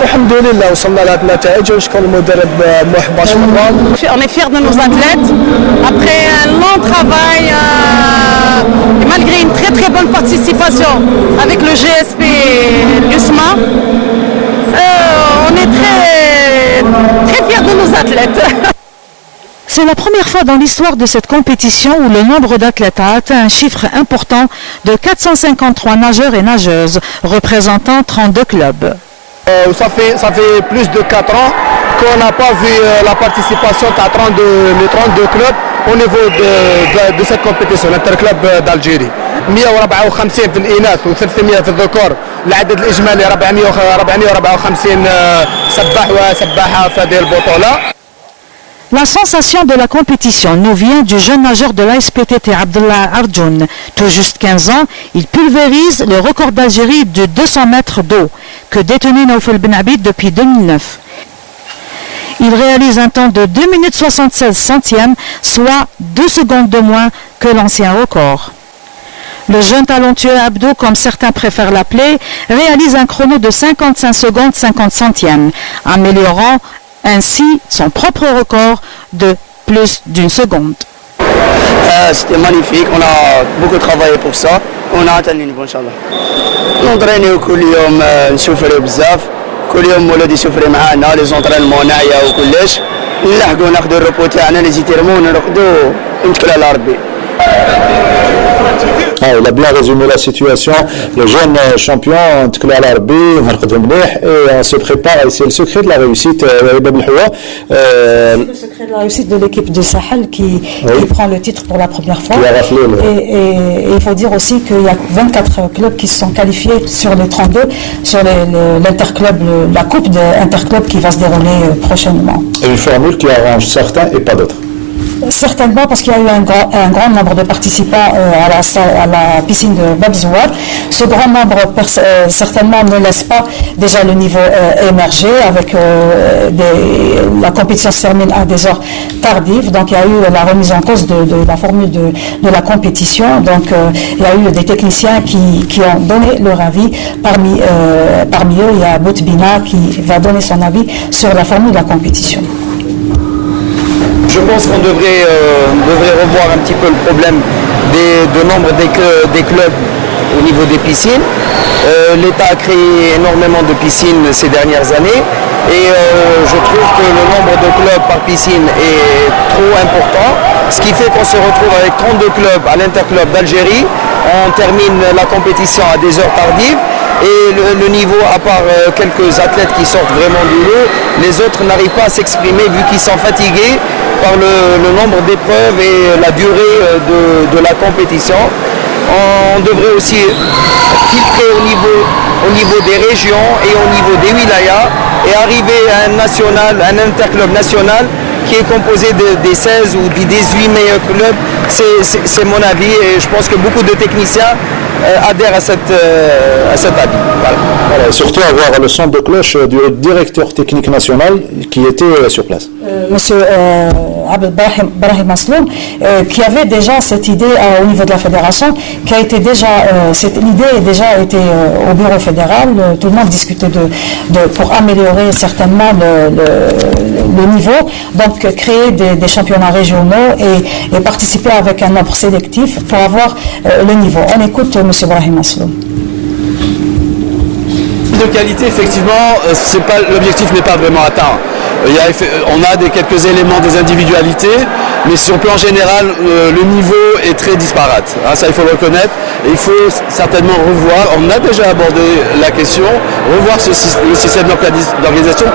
والحمد لله وصلنا لهذه النتائج ونشكر المدرب محب باشمران. On est fiers de nos athlètes après un long travail et malgré une très très bonne participation avec le GSP et l'USMA. On est très fiers de nos athlètes. C'est la première fois dans l'histoire de cette compétition où le nombre d'athlètes a atteint un chiffre important de 453 nageurs et nageuses, représentant 32 clubs. Ça fait plus de 4 ans qu'on n'a pas vu la participation les 32 clubs au niveau de cette compétition, l'interclub d'Algérie. 154 في الإناث و300 في الذكور. العدد الإجمالي 454 سباح وسباحة في هذه البطولة. La sensation de la compétition nous vient du jeune nageur de l'ASPTT Abdullah Arjoun. Tout juste 15 ans, il pulvérise le record d'Algérie de 200 mètres d'eau que détenait Noufel Ben Abid depuis 2009. Il réalise un temps de 2 minutes 76 centièmes, soit 2 secondes de moins que l'ancien record. Le jeune talentueux Abdou, comme certains préfèrent l'appeler, réalise un chrono de 55 secondes 50 centièmes, améliorant ainsi son propre record de plus d'une seconde. C'était magnifique, on a beaucoup travaillé pour ça, on a atteint le niveau, Inch'Allah. نضرينيو كل يوم نسوفريو بزاف، كل يوم ولادي يسوفري معانا لي زونطرينمون نعيا وكلش، نلحقوا ناخذوا الروبو تاعنا لي زيتيرمون ونرقدوا ونتكلوا على ربي. Il a bien résumé la situation. Le jeune champion, et on se prépare, et c'est le secret de la réussite. C'est le secret de la réussite de l'équipe de Sahel qui prend le titre pour la première fois. Et il faut dire aussi qu'il y a 24 clubs qui se sont qualifiés sur les 32, sur l'interclub, la coupe d'interclub qui va se dérouler prochainement. Et une formule qui arrange certains et pas d'autres. Certainement parce qu'il y a eu un grand nombre de participants à la piscine de Babzouar. Ce grand nombre certainement ne laisse pas déjà le niveau émerger avec la compétition se termine à des heures tardives. Donc il y a eu la remise en cause de la formule de la compétition. Donc il y a eu des techniciens qui ont donné leur avis. Parmi eux, il y a Boutbina qui va donner son avis sur la formule de la compétition. Je pense qu'on devrait revoir un petit peu le problème de nombre des clubs au niveau des piscines. L'État a créé énormément de piscines ces dernières années et je trouve que le nombre de clubs par piscine est trop important, ce qui fait qu'on se retrouve avec 32 clubs à l'interclub d'Algérie. On termine la compétition à des heures tardives. Et le niveau, à part quelques athlètes qui sortent vraiment du lot, les autres n'arrivent pas à s'exprimer vu qu'ils sont fatigués par le nombre d'épreuves et la durée de la compétition. On devrait aussi filtrer au niveau des régions et au niveau des wilayas et arriver à un interclub national qui est composé des 16 ou des 18 meilleurs clubs. C'est mon avis et je pense que beaucoup de techniciens adhèrent à cet avis. Voilà, surtout avoir le son de cloche du directeur technique national qui était sur place. Monsieur Abdel Brahim Asloum, qui avait déjà cette idée au niveau de la fédération, qui a été l'idée a déjà été au bureau fédéral, tout le monde discutait pour améliorer certainement le niveau, donc créer des championnats régionaux et participer avec un nombre sélectif pour avoir le niveau. On écoute Monsieur Brahim Asloum. de qualité, effectivement, l'objectif n'est pas vraiment atteint. On a quelques éléments des individualités, mais sur le plan général, le niveau est très disparate. Hein, ça, il faut le reconnaître. Et il faut certainement revoir, on a déjà abordé la question, revoir le système d'organisation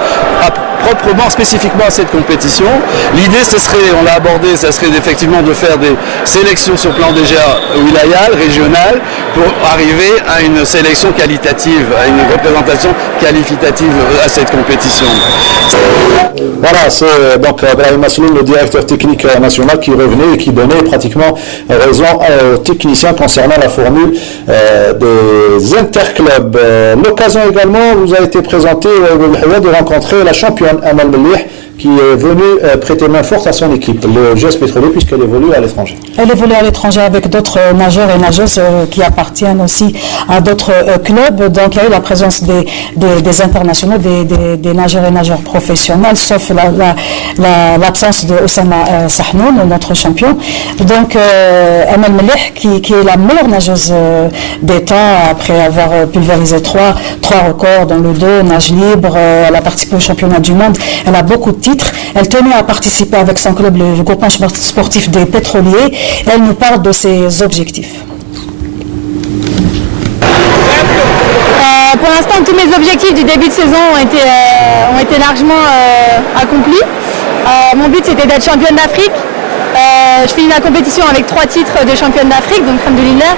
proprement, spécifiquement à cette compétition. L'idée, on l'a abordé, ça serait effectivement de faire des sélections sur plan déjà wilayal, régional, pour arriver à une sélection qualitative, à une représentation qualitative à cette compétition. Voilà, c'est donc Brahim Masloul, le directeur technique national, qui revenait et qui donnait pratiquement raison aux techniciens concernant la formule des interclubs. L'occasion également vous a été présentée de rencontrer la championne Amal Mellih, qui est venue prêter main forte à son équipe, le GS Pétrolier, puisqu'elle évolue à l'étranger. Elle évolue à l'étranger avec d'autres nageurs et nageuses qui appartiennent aussi à d'autres clubs. Donc il y a eu la présence des internationaux, des nageurs et nageurs professionnels, sauf l'absence de Oussama Sahnoun, notre champion. Donc Amal Mellih, qui est la meilleure nageuse des temps, après avoir pulvérisé trois records dans le dos, nage libre, elle a participé au championnat du monde, elle a beaucoup de titres. Elle tenait à participer avec son club, le groupement sportif des pétroliers. Elle nous parle de ses objectifs. Pour l'instant, tous mes objectifs du début de saison ont été largement accomplis. Mon but, c'était d'être championne d'Afrique. Je finis la compétition avec 3 titres de championne d'Afrique, donc alhamdoulilah.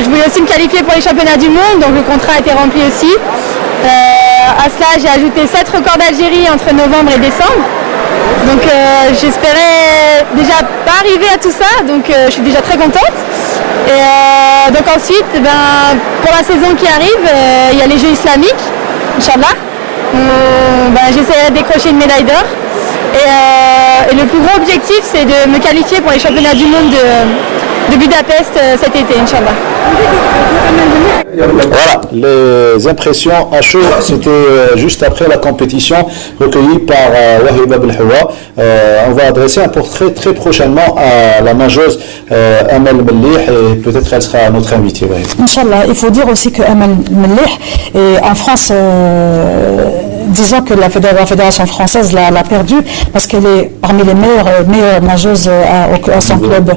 Je voulais aussi me qualifier pour les championnats du monde, donc le contrat a été rempli aussi. À cela, j'ai ajouté 7 records d'Algérie entre novembre et décembre. Donc j'espérais déjà pas arriver à tout ça, donc je suis déjà très contente. Et donc ensuite, pour la saison qui arrive, il y a les Jeux islamiques, Inch'Allah. J'essaierai de décrocher une médaille d'or. Et le plus gros objectif, c'est de me qualifier pour les championnats du monde de Budapest cet été, Inch'Allah. Voilà, les impressions à chaud, c'était juste après la compétition recueillie par Wahiba Belhoua. On va adresser un portrait très prochainement à la nageuse Amal Mellih et peut-être elle sera notre invitée. Inch'Allah, il faut dire aussi que Amal Mellih, en France, disons que la fédération française l'a perdue parce qu'elle est parmi les meilleures nageuses à son club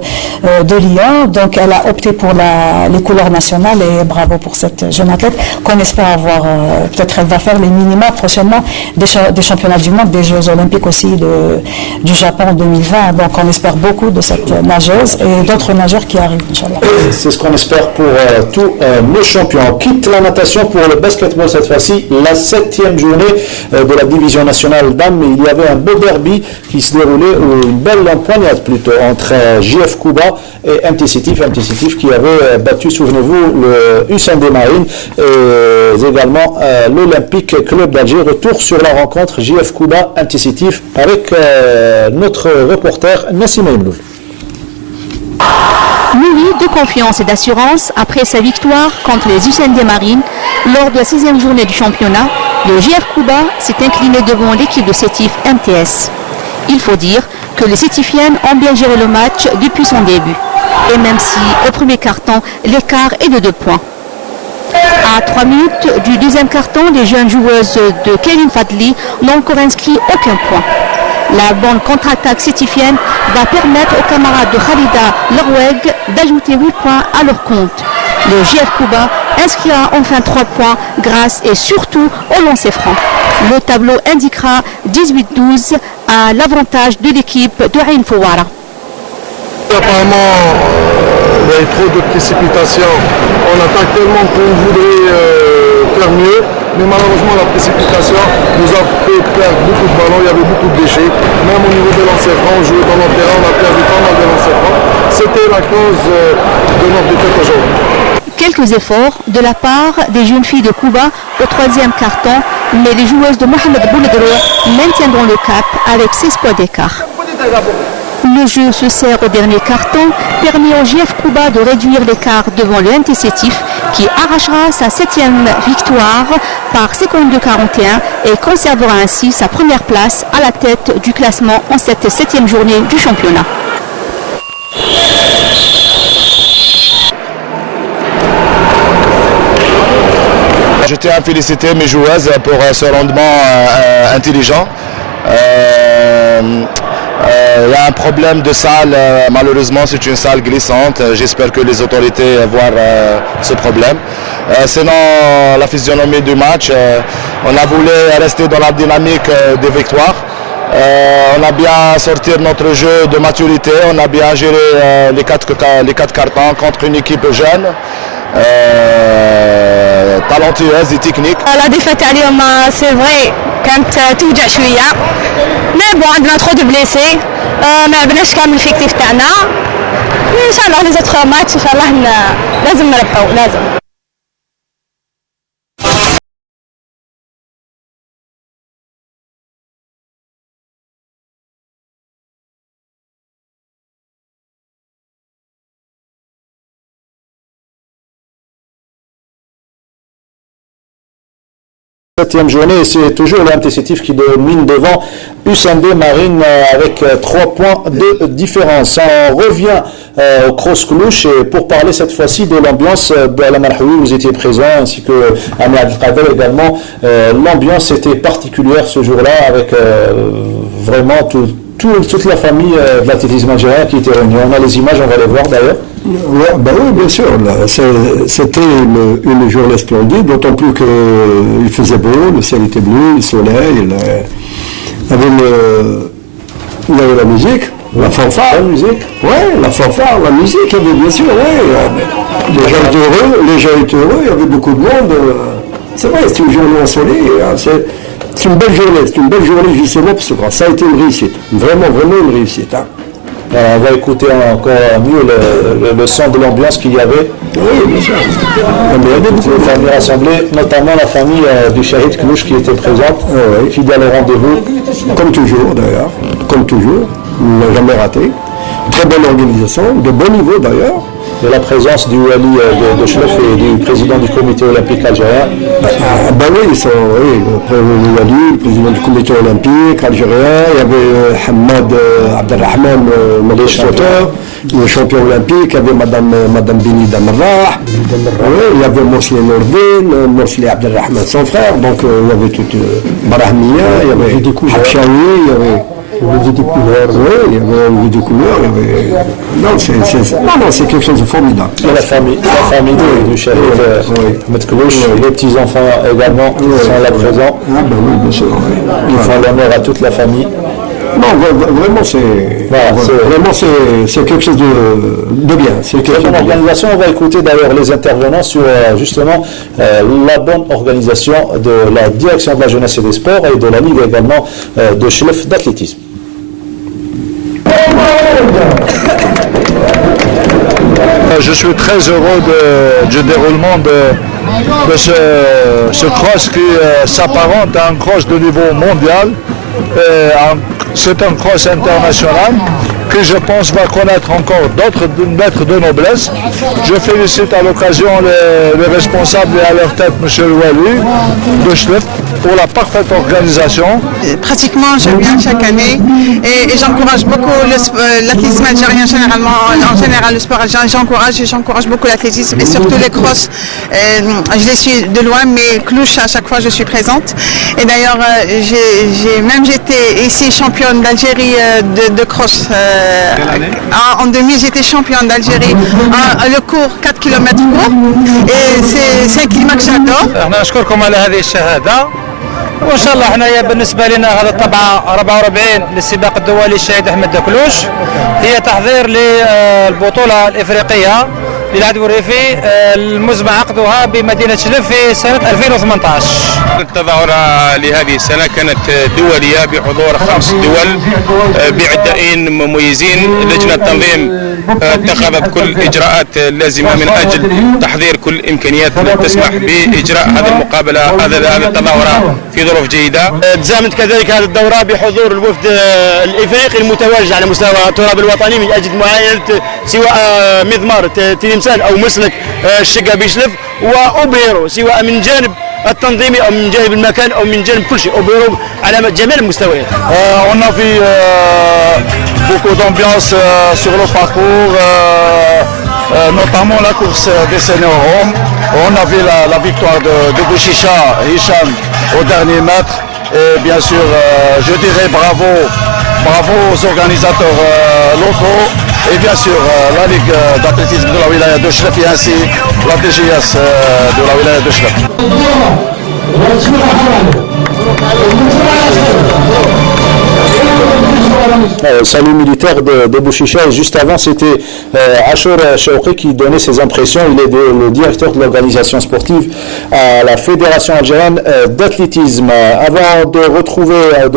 de Lyon. Donc elle a opté pour les couleurs nationales et bravo pour cette jeune athlète qu'on espère avoir. Peut-être elle va faire les minima prochainement des championnats du monde, des Jeux olympiques aussi du Japon en 2020. Donc on espère beaucoup de cette nageuse et d'autres nageurs qui arrivent, Inch'Allah. C'est ce qu'on espère pour tous nos champions. On quitte la natation pour le basketball cette fois-ci, la 7e journée de la division nationale dames. Il y avait un beau derby qui se déroulait, une belle empoignade plutôt, entre JF Kuba et MT Sétif qui avait battu, souvenez-vous, le Hussein des Marines et également l'Olympique Club d'Alger. Retour sur la rencontre JF Kuba MT Sétif avec notre reporter Nassim Aïmloul. Muni de confiance et d'assurance après sa victoire contre les Hussein des Marines lors de la 6e journée du championnat, le JF Kuba s'est incliné devant l'équipe de Sétif MTS. Il faut dire que les Sétifiennes ont bien géré le match depuis son début, et même si au premier carton l'écart est de 2 points. À 3 minutes du deuxième carton, les jeunes joueuses de Kéline Fadli n'ont encore inscrit aucun point. La bonne contre-attaque sétifienne va permettre aux camarades de Khalida Lorweg d'ajouter 8 points à leur compte. Le JF Kuba inscrira enfin 3 points grâce et surtout au lancer franc. Le tableau indiquera 18-12 à l'avantage de l'équipe de Ain Fouara. Apparemment, il y a eu trop de précipitations. On attaque tellement qu'on voudrait faire mieux, mais malheureusement la précipitation nous a fait perdre beaucoup de ballons, il y avait beaucoup de déchets. Même au niveau des lancers francs, on jouait dans notre terrain, on a perdu pas mal de lancers francs. C'était la cause de notre défaite aujourd'hui. Quelques efforts de la part des jeunes filles de Kuba au 3e carton, mais les joueuses de Mohamed Bounedro maintiendront le cap avec 16 points d'écart. Le jeu se sert au dernier carton, permet au JF Kuba de réduire l'écart devant le MT Sétif qui arrachera sa 7e victoire par 52-41 et conservera ainsi sa première place à la tête du classement en cette 7e journée du championnat. je tiens à féliciter mes joueuses pour ce rendement intelligent. Il y a un problème de salle, malheureusement c'est une salle glissante, j'espère que les autorités voient ce problème. Sinon la physionomie du match, on a voulu rester dans la dynamique des victoires. On a bien sorti notre jeu de maturité, on a bien géré les quatre cartons contre une équipe jeune, talentueuse et technique. La défaite اليوم c'est vrai كانت توجع شويه مي بون عندنا trop de blessés ما عبناش كامل الفيكتيف تاعنا ان شاء الله لي زوتر ماتش ان شاء الله لازم نربحوا لازم. Septième journée, c'est toujours l'MTCTIF qui domine devant USND Marine avec 3 points de différence. On revient au Cross Clouche et pour parler cette fois-ci de l'ambiance de la Marhoui, vous étiez présent, ainsi que Ami Abdelkader également. L'ambiance était particulière ce jour-là avec vraiment toute la famille de l'athlétisme algérien qui était réunie. On a les images, on va les voir d'ailleurs. Ouais, bah oui, bien sûr. C'était une journée splendide, d'autant plus qu'il faisait beau, le ciel était bleu, le soleil, il y avait la musique, la fanfare. La musique. Ouais, la fanfare, la musique, il y avait bien sûr, ouais. Les gens étaient heureux, il y avait beaucoup de monde. C'est vrai, c'était une journée ensoleillée. C'est une belle journée justement parce que ça a été une réussite, vraiment une réussite. Hein. On va écouter encore mieux le son de l'ambiance qu'il y avait. Oui, bien sûr. Il y avait beaucoup de familles rassemblées, notamment la famille du Shahid Klouch qui était présente, fidèle au rendez-vous. Comme toujours d'ailleurs, on n'a jamais raté. Très bonne organisation, de bon niveau d'ailleurs. De la présence du Wali de Chlef et du président du comité olympique algérien. Ben oui, le Wali, le président du comité olympique algérien, il y avait Hamad Abdelrahman, le champion olympique, il y avait Madame Bini Damarrah, il y avait Morsli Nourdin, Morsli Abdelrahman, son frère, donc il y avait toute Barahmiya, il y avait Habchaoui, il y avait... Il y avait des couleurs, oui, il y avait des couleurs, Non, c'est quelque chose de formidable. Et la famille du chef Ahmed Klouch, les petits-enfants également sont là présents. Ah ben oui, bien sûr. Ils font l'honneur à toute la famille. Non, vraiment, c'est quelque chose de bien. C'est quelque chose organisation. On va écouter d'ailleurs les intervenants sur justement la bonne organisation de la direction de la jeunesse et des sports et de la Ligue également de Chlef d'athlétisme. Je suis très heureux du déroulement de ce cross qui s'apparente à un cross de niveau mondial. C'est un cross international qui, je pense, va connaître encore d'autres maîtres de noblesse. Je félicite à l'occasion les responsables et à leur tête M. Wali de Chlef pour la parfaite organisation. Pratiquement, je viens chaque année et j'encourage beaucoup l'athlétisme algérien en général le sport algérien. J'encourage beaucoup l'athlétisme et surtout les crosses. Je les suis de loin, mais Klouch, à chaque fois, je suis présente. Et d'ailleurs, j'étais ici championne d'Algérie de cross. En 2000, j'étais championne d'Algérie. Le cours 4 km court. Et c'est un climat que j'adore. وان شاء الله حنايا بالنسبه لنا هذا الطبعه 44 للسباق الدولي الشهيد احمد دكلوش هي تحضير للبطوله الافريقيه للعدو الريفي المزمع عقدها بمدينه شلف في سنه 2018. التظاهرة لهذه السنة كانت دولية بحضور 5 دول بعدائين مميزين. لجنة التنظيم اتخذت كل الإجراءات اللازمة من أجل تحضير كل الإمكانيات التي تسمح بإجراء هذه المقابلة هذه التظاهرة في ظروف جيدة. تزامنت كذلك هذه الدورة بحضور الوفد الإفريقي المتواجد على مستوى التراب الوطني من أجل معاينة سواء مضمار تلمسان أو مسلك الشقة بشلف وأبهروا سواء من جانب التنظيمي او من جانب المكان او من جانب كل شيء au على جميع المستويات. On a vu beaucoup d'ambiance sur le parcours, notamment la course des seniors. On a vu la victoire de Bouchicha, Hicham au dernier mètre. Et bien sûr, je dirais bravo aux organisateurs locaux. Et bien sûr, la Ligue d'athlétisme de la Wilaya de Chlef et ainsi la DGS de la Wilaya de Chlef. Salut militaire de Bouchicha, et juste avant c'était Achour Chouki qui donnait ses impressions. Il est le directeur de l'organisation sportive à la Fédération algérienne d'athlétisme. Avant de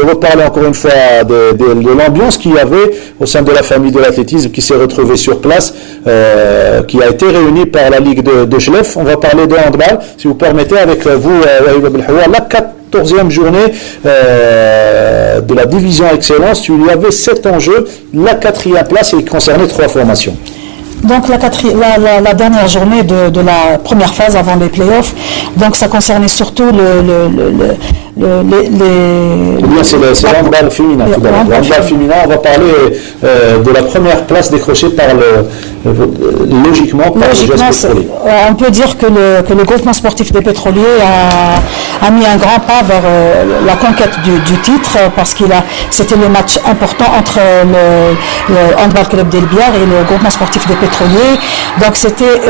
reparler encore une fois de l'ambiance qu'il y avait au sein de la famille de l'athlétisme qui s'est retrouvée sur place, qui a été réunie par la Ligue de Chlef, on va parler de handball, si vous permettez, avec vous, Wahib Belhoua. La 14e journée de la division excellence, il y avait 7 enjeux, la 4e place et concernait 3 formations. Donc la dernière journée de la première phase avant les playoffs, donc ça concernait surtout c'est l'handball féminin. L'handball féminin, on va parler de la première place décrochée par logiquement par le GS Pétrolier. On peut dire que le groupement sportif des pétroliers a mis un grand pas vers la conquête du titre, parce c'était le match important entre le handball club d'Elbiar et le groupement sportif des pétroliers. Donc c'était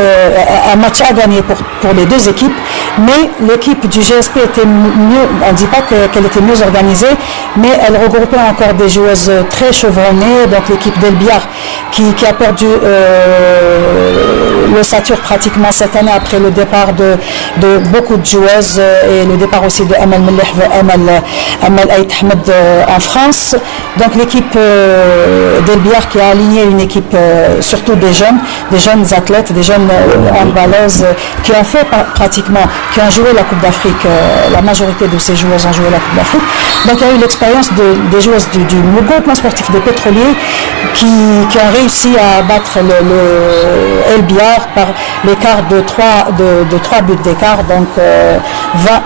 un match à gagner pour les deux équipes, mais l'équipe du GSP était mieux, on ne dit pas qu'elle était mieux organisée, mais elle regroupait encore des joueuses très chevronnées. Donc l'équipe d'Elbiar qui a perdu l'ossature pratiquement cette année après le départ de beaucoup de joueuses et le départ aussi de Amal Mellih et Amal Aït Ahmed en France. Donc l'équipe d'Elbiar qui a aligné une équipe surtout des jeunes athlètes, des jeunes handballeuses qui ont fait pratiquement, qui ont joué la Coupe d'Afrique. La majorité de ces joueuses ont joué la Coupe d'Afrique. Donc il y a eu l'expérience des joueuses du groupement sportif des pétroliers qui ont réussi à battre le Elbiar par l'écart de 3 buts d'écart, donc 20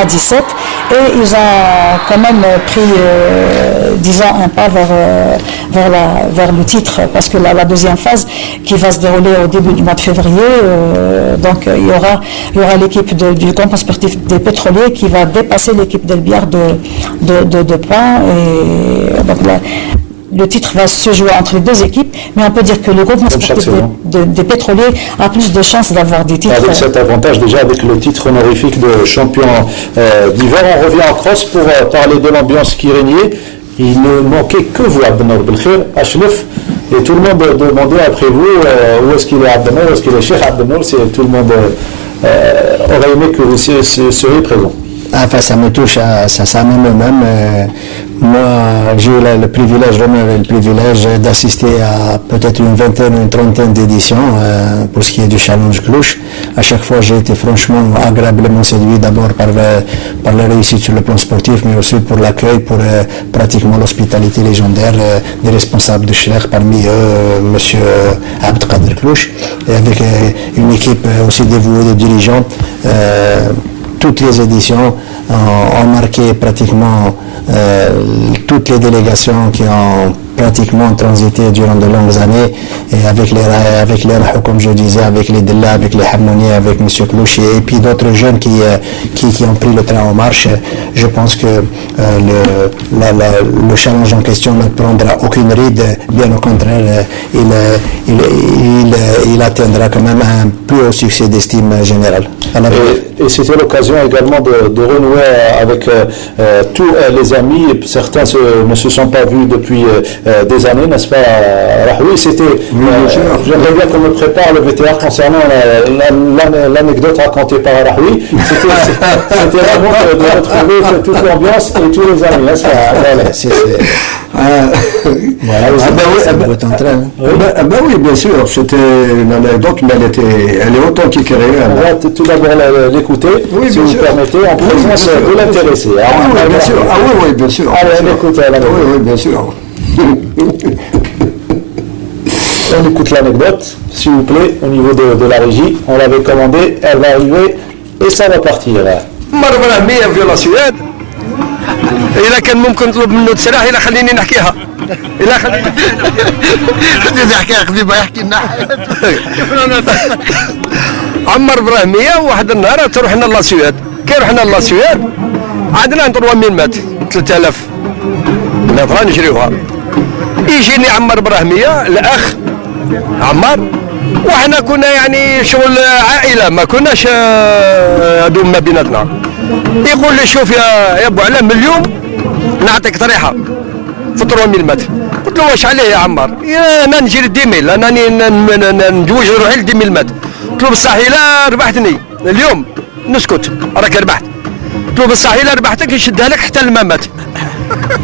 à 17. Et ils ont quand même pris, disons, un pas vers le titre, parce que la deuxième phase qui va se dérouler au début du mois de février, donc il y aura l'équipe du groupement sportif des pétroliers qui va dépasser l'équipe d'Elbiar de points. Et donc le titre va se jouer entre les deux équipes, mais on peut dire que le groupement sportif des pétroliers a plus de chances d'avoir des titres. Avec cet avantage déjà, avec le titre honorifique de champion d'hiver. On revient en cross pour parler de l'ambiance qui régnait. Il ne manquait que vous, Abdenour Belkhir, à Chlef, et tout le monde demandait après vous où est-ce qu'il est Abdenour, où est-ce qu'il est Cheikh Abdenour. Tout le monde aurait aimé que vous seriez présent. Enfin, ça me touche, ça même. Moi, j'ai eu le privilège d'assister à peut-être une vingtaine ou une trentaine d'éditions pour ce qui est du Challenge Clouche. À chaque fois, j'ai été franchement agréablement séduit, d'abord par la réussite sur le plan sportif, mais aussi pour l'accueil, pour pratiquement l'hospitalité légendaire des responsables de Chlef, parmi eux M. Abdelkader Clouche, et avec une équipe aussi dévouée de dirigeants. Toutes les éditions ont marqué pratiquement toutes les délégations qui ont pratiquement transité durant de longues années, et avec les Rahou, comme je disais, avec les Della, avec les Harmonies, avec M. Clouchier, et puis d'autres jeunes qui ont pris le train en marche. Je pense que le challenge en question ne prendra aucune ride, bien au contraire, il atteindra quand même un plus haut succès d'estime générale. Et c'était l'occasion également de renouer avec tous les amis. Certains ne se sont pas vus depuis des années, n'est-ce pas, Rahoui? J'aimerais bien qu'on me prépare le VTR concernant l'anecdote racontée par Rahoui. C'était vraiment de retrouver toute l'ambiance et tous les amis. Oui, bien sûr, c'était une anecdote, mais elle est authentique et réelle. On va tout d'abord l'écouter, si vous permettez, en présence de l'intéressé. Oui, bien sûr. Oui, bien sûr. Allez, on écoute l'anecdote. Oui, bien sûr. On écoute l'anecdote, s'il vous plaît, au niveau de la régie. On l'avait commandée, elle va arriver et ça va partir. مرة مية في الأسود إذا كان ممكن نطلب منه تسرح إلا خليني نحكيها إلا خليني نحكيها قبل ما يحكي لنا عمر براهميه واحد النهار تروحنا لاسويد كي رحنا لاسويد عندنا 3000 متر 3000 متر نجريوها يجيني عمر براهميه الاخ عمار وحنا كنا يعني شغل عائله ما كناش هذو ما بيناتنا يقول لي شوف يا ابو علام اليوم نعطيك طريحه في 3000 متر قلت له واش عليه يا عمار انا نجري 10000 انا نجوج روحي ل 10000 متر قلت له بصح الا ربحتني اليوم نسكت راك ربحت قلت له بصح الا ربحتك نشدها لك حتى الممات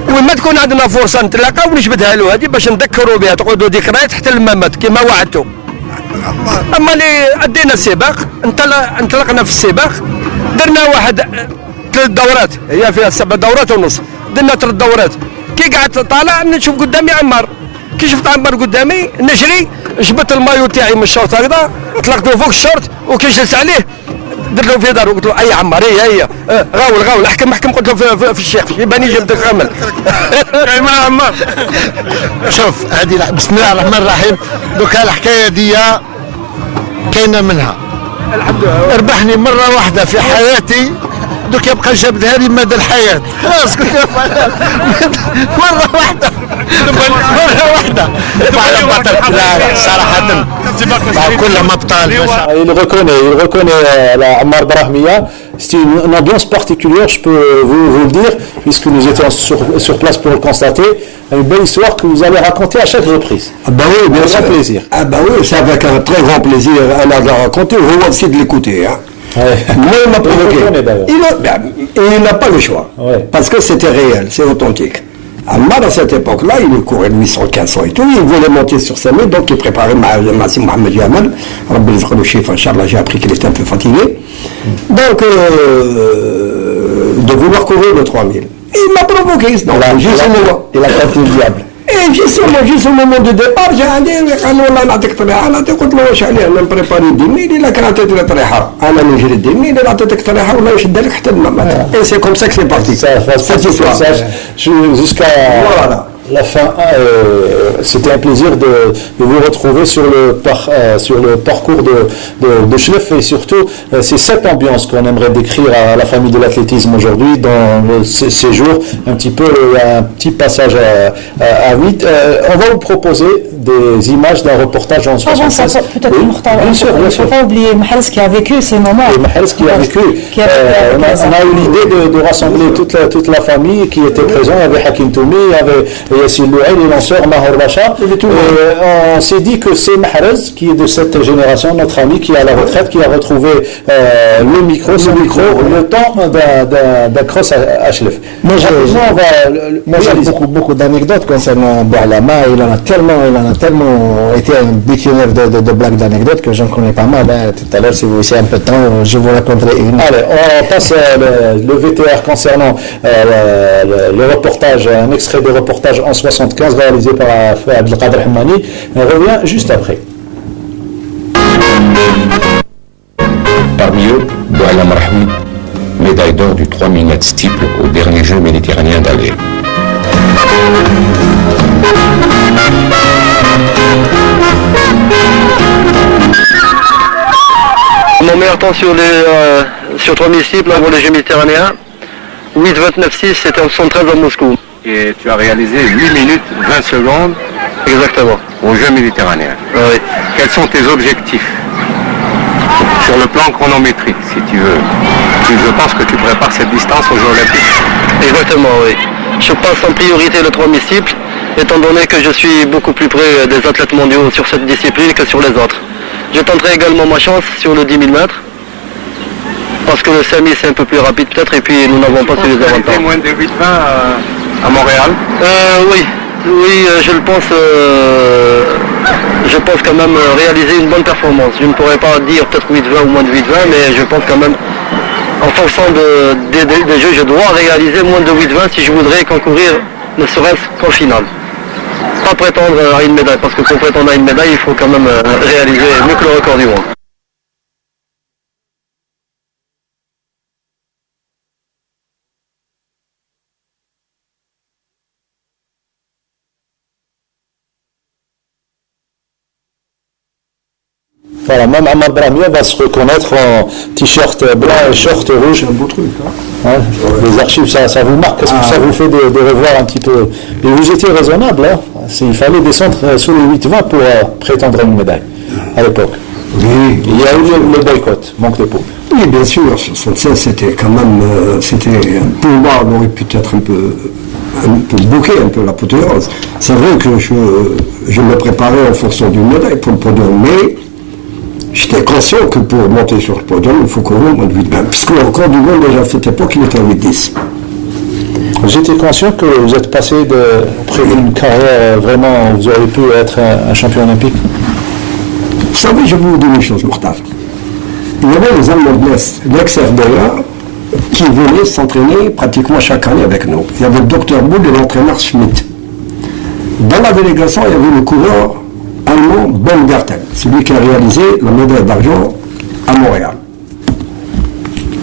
وما تكون عندنا فرصه نتلاقاو ونجبدها له هذه باش نذكروا بها تقعدوا ذكريات حتى الممات كما وعدتوا. اما اللي ادينا السباق انطلقنا في السباق درنا واحد 3 دورات هي فيها 7 دورات ونص درنا 3 دورات كي قعدت طالع نشوف قدامي عمار كي شفت عمار قدامي نجري جبت المايو تاعي من الشورت هكذا طلقته فوق الشورت وكي جلس عليه درت له في دارو قلت له اي عمار هي غاول احكم قلت له في الشيخ يباني جبت الخمل كيما عمار شوف هذه بسم الله الرحمن الرحيم دوكا الحكايه دي كاينه منها ربحني مره واحده في حياتي دوك يبقى جبدها لي مدى الحياه خلاص مره واحده لا صراحه كل ما بطال il reconnaît la Ammar Brahmia. C'est une ambiance particulière, je peux vous le dire, puisque nous étions sur place pour le constater. Une belle histoire que vous allez raconter à chaque reprise. Ah bah oui, bien sûr. Plaisir. Ah bah oui, c'est avec un très grand plaisir à la raconter. Vous aussi de l'écouter. Hein. Ouais. Moi, il m'a provoqué. Il n'a pas le choix. Ouais. Parce que c'était réel, c'est authentique. Ammar, à cette époque-là, il courait 800, 1500 et tout, il voulait monter sur ses mains, donc il préparait Massi Mohamed Yamal. J'ai appris qu'il était un peu fatigué. Donc, de vouloir courir le 3000. Il m'a provoqué, il a tenté le diable. Et juste au moment du départ, j'ai dit, قلت له واش عليه انا مبريباري 10000 الا كان عطيتني طريحه انا نجري 10000 الا عطيتك طريحه ولا يشد لك حتى الممات. Et c'est comme ça que c'est parti. Cette histoire. Jusqu'à la fin, c'était un plaisir de vous retrouver sur le parcours de Chlef et surtout c'est cette ambiance qu'on aimerait décrire à la famille de l'athlétisme aujourd'hui dans ces jours. Un petit peu un petit passage à 8. On va vous proposer des images d'un reportage en 76. Peut-être bien sûr. Il ne faut pas oublier Mahrez qui a vécu ces moments. Mahrez qui a vécu. On a eu l'idée de rassembler toute la famille qui était présente. Il y avait Hakim Toumi, il y avait Yassine Louaï, les lanceurs, Mahor Bacha. On s'est dit que c'est Mahrez qui est de cette génération, notre ami qui est à la retraite, qui a retrouvé le micro, le temps d'un cross à Chlef. Moi j'ai beaucoup d'anecdotes concernant Boualama. Il en a tellement été un dictionnaire de blagues d'anecdotes que j'en connais pas mal. Hein. Tout à l'heure, si vous laissez un peu de temps, je vous raconterai une. Allez, on passe le VTR concernant le reportage, un extrait de reportage en 75 réalisé par Abdelkader Hemmani. On revient juste après. Parmi eux, Boualama Rahmi, médaille d'or du 3000 mètres steeple aux derniers Jeux méditerranéens d'Alger. Mon meilleur temps sur 3000 steeple avant les Jeux méditerranéens, 8:29.6, c'était en 73 à Moscou. Et tu as réalisé 8 minutes 20 secondes. Exactement. Aux Jeux méditerranéens. Oui. Quels sont tes objectifs sur le plan chronométrique, si tu veux? Je pense que tu prépares cette distance aux Jeux olympiques. Exactement, oui. Je passe en priorité le 3000 steeple, étant donné que je suis beaucoup plus près des athlètes mondiaux sur cette discipline que sur les autres. Je tenterai également ma chance sur le 10 000 mètres, parce que le 5000 c'est un peu plus rapide peut-être, et puis nous n'avons pas tous les avantages. Moins de 8:20 à Montréal? Oui, je pense quand même réaliser une bonne performance. Je ne pourrais pas dire peut-être 8:20 ou moins de 8:20, mais je pense quand même, en fonction des jeux, je dois réaliser moins de 8:20 si je voudrais concourir, ne serait-ce qu'en finale. Pas prétendre à une médaille, parce que pour prétendre à une médaille, il faut quand même réaliser mieux que le record du monde. Voilà, même Ammar Brahmia va se reconnaître en t-shirt blanc et short rouge. C'est un beau truc. Hein. Ouais, les archives, ça vous marque. Qu'est-ce que ça vous fait de revoir un petit peu? Et vous étiez raisonnable, hein. Il fallait descendre sous les 8-20 pour prétendre à une médaille à l'époque. Oui. Il y a eu le boycott, manque de peau. Oui, bien sûr. C'était quand même, pour moi, on aurait pu être un peu bouquer un peu l'apothéose. C'est vrai que je me préparais en fonction d'une médaille pour le podium, mais j'étais conscient que pour monter sur le podium, il faut courir au moins de 8-20. Puisque le record du monde, déjà à cette époque, il était à 8-10. J'étais conscient que vous êtes passé après une carrière vraiment, vous auriez pu être un champion olympique. Vous savez, je vais vous dire une chose, Mortal. Il y avait les Allemands de l'Est, l'ex-RDA, qui venaient s'entraîner pratiquement chaque année avec nous. Il y avait le docteur Boud et l'entraîneur Schmidt. Dans la délégation, il y avait le coureur allemand Baumgarten, celui qui a réalisé la médaille d'argent à Montréal.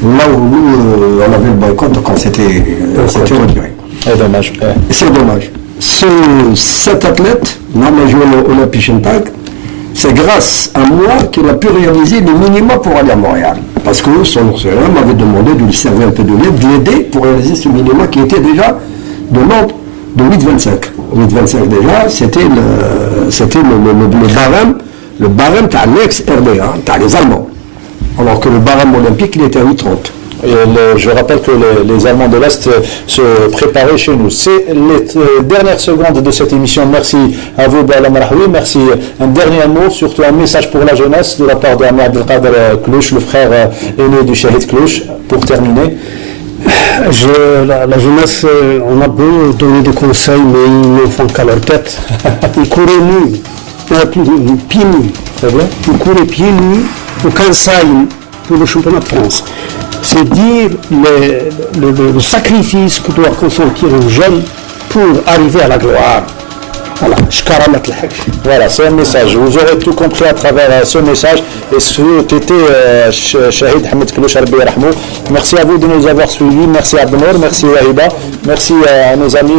Là où nous, on avait le boycott quand c'était retiré. C'est dommage. C'est dommage. Cet athlète, là, on a joué au Olympischen Tag, c'est grâce à moi qu'il a pu réaliser les minima pour aller à Montréal. Parce que son enseignant m'avait demandé de lui servir un peu de l'aide, de l'aider pour réaliser ce minima qui était déjà de l'ordre de 8,25. 8,25 déjà, c'était le barème. Le barème, tu as l'ex-RDA, tu as les Allemands. Alors que le barème olympique, il était à 8,30. Je rappelle que les Allemands de l'Est se préparaient chez nous. C'est les dernières secondes de cette émission. Merci à vous, Bala Marahoui. Merci. Un dernier mot, surtout un message pour la jeunesse de la part de Ahmed Abdelkader Klouch, le frère aîné du Shahid Klouch, pour terminer. La jeunesse, on a beau donner des conseils, mais ils ne font qu'à leur tête. Ils courent nus, pieds nus. Très bien. Ils courent pieds nus au Kansai pour le championnat de France. C'est dire le sacrifice que doit consentir un jeune pour arriver à la gloire. Voilà, c'est un message. Vous aurez tout compris à travers ce message et ce qu'était Shahid Ahmed Klouch Rabbi Rahmou. Merci à vous de nous avoir suivis. Merci à Abdelmour, merci à Wahiba, merci à nos amis.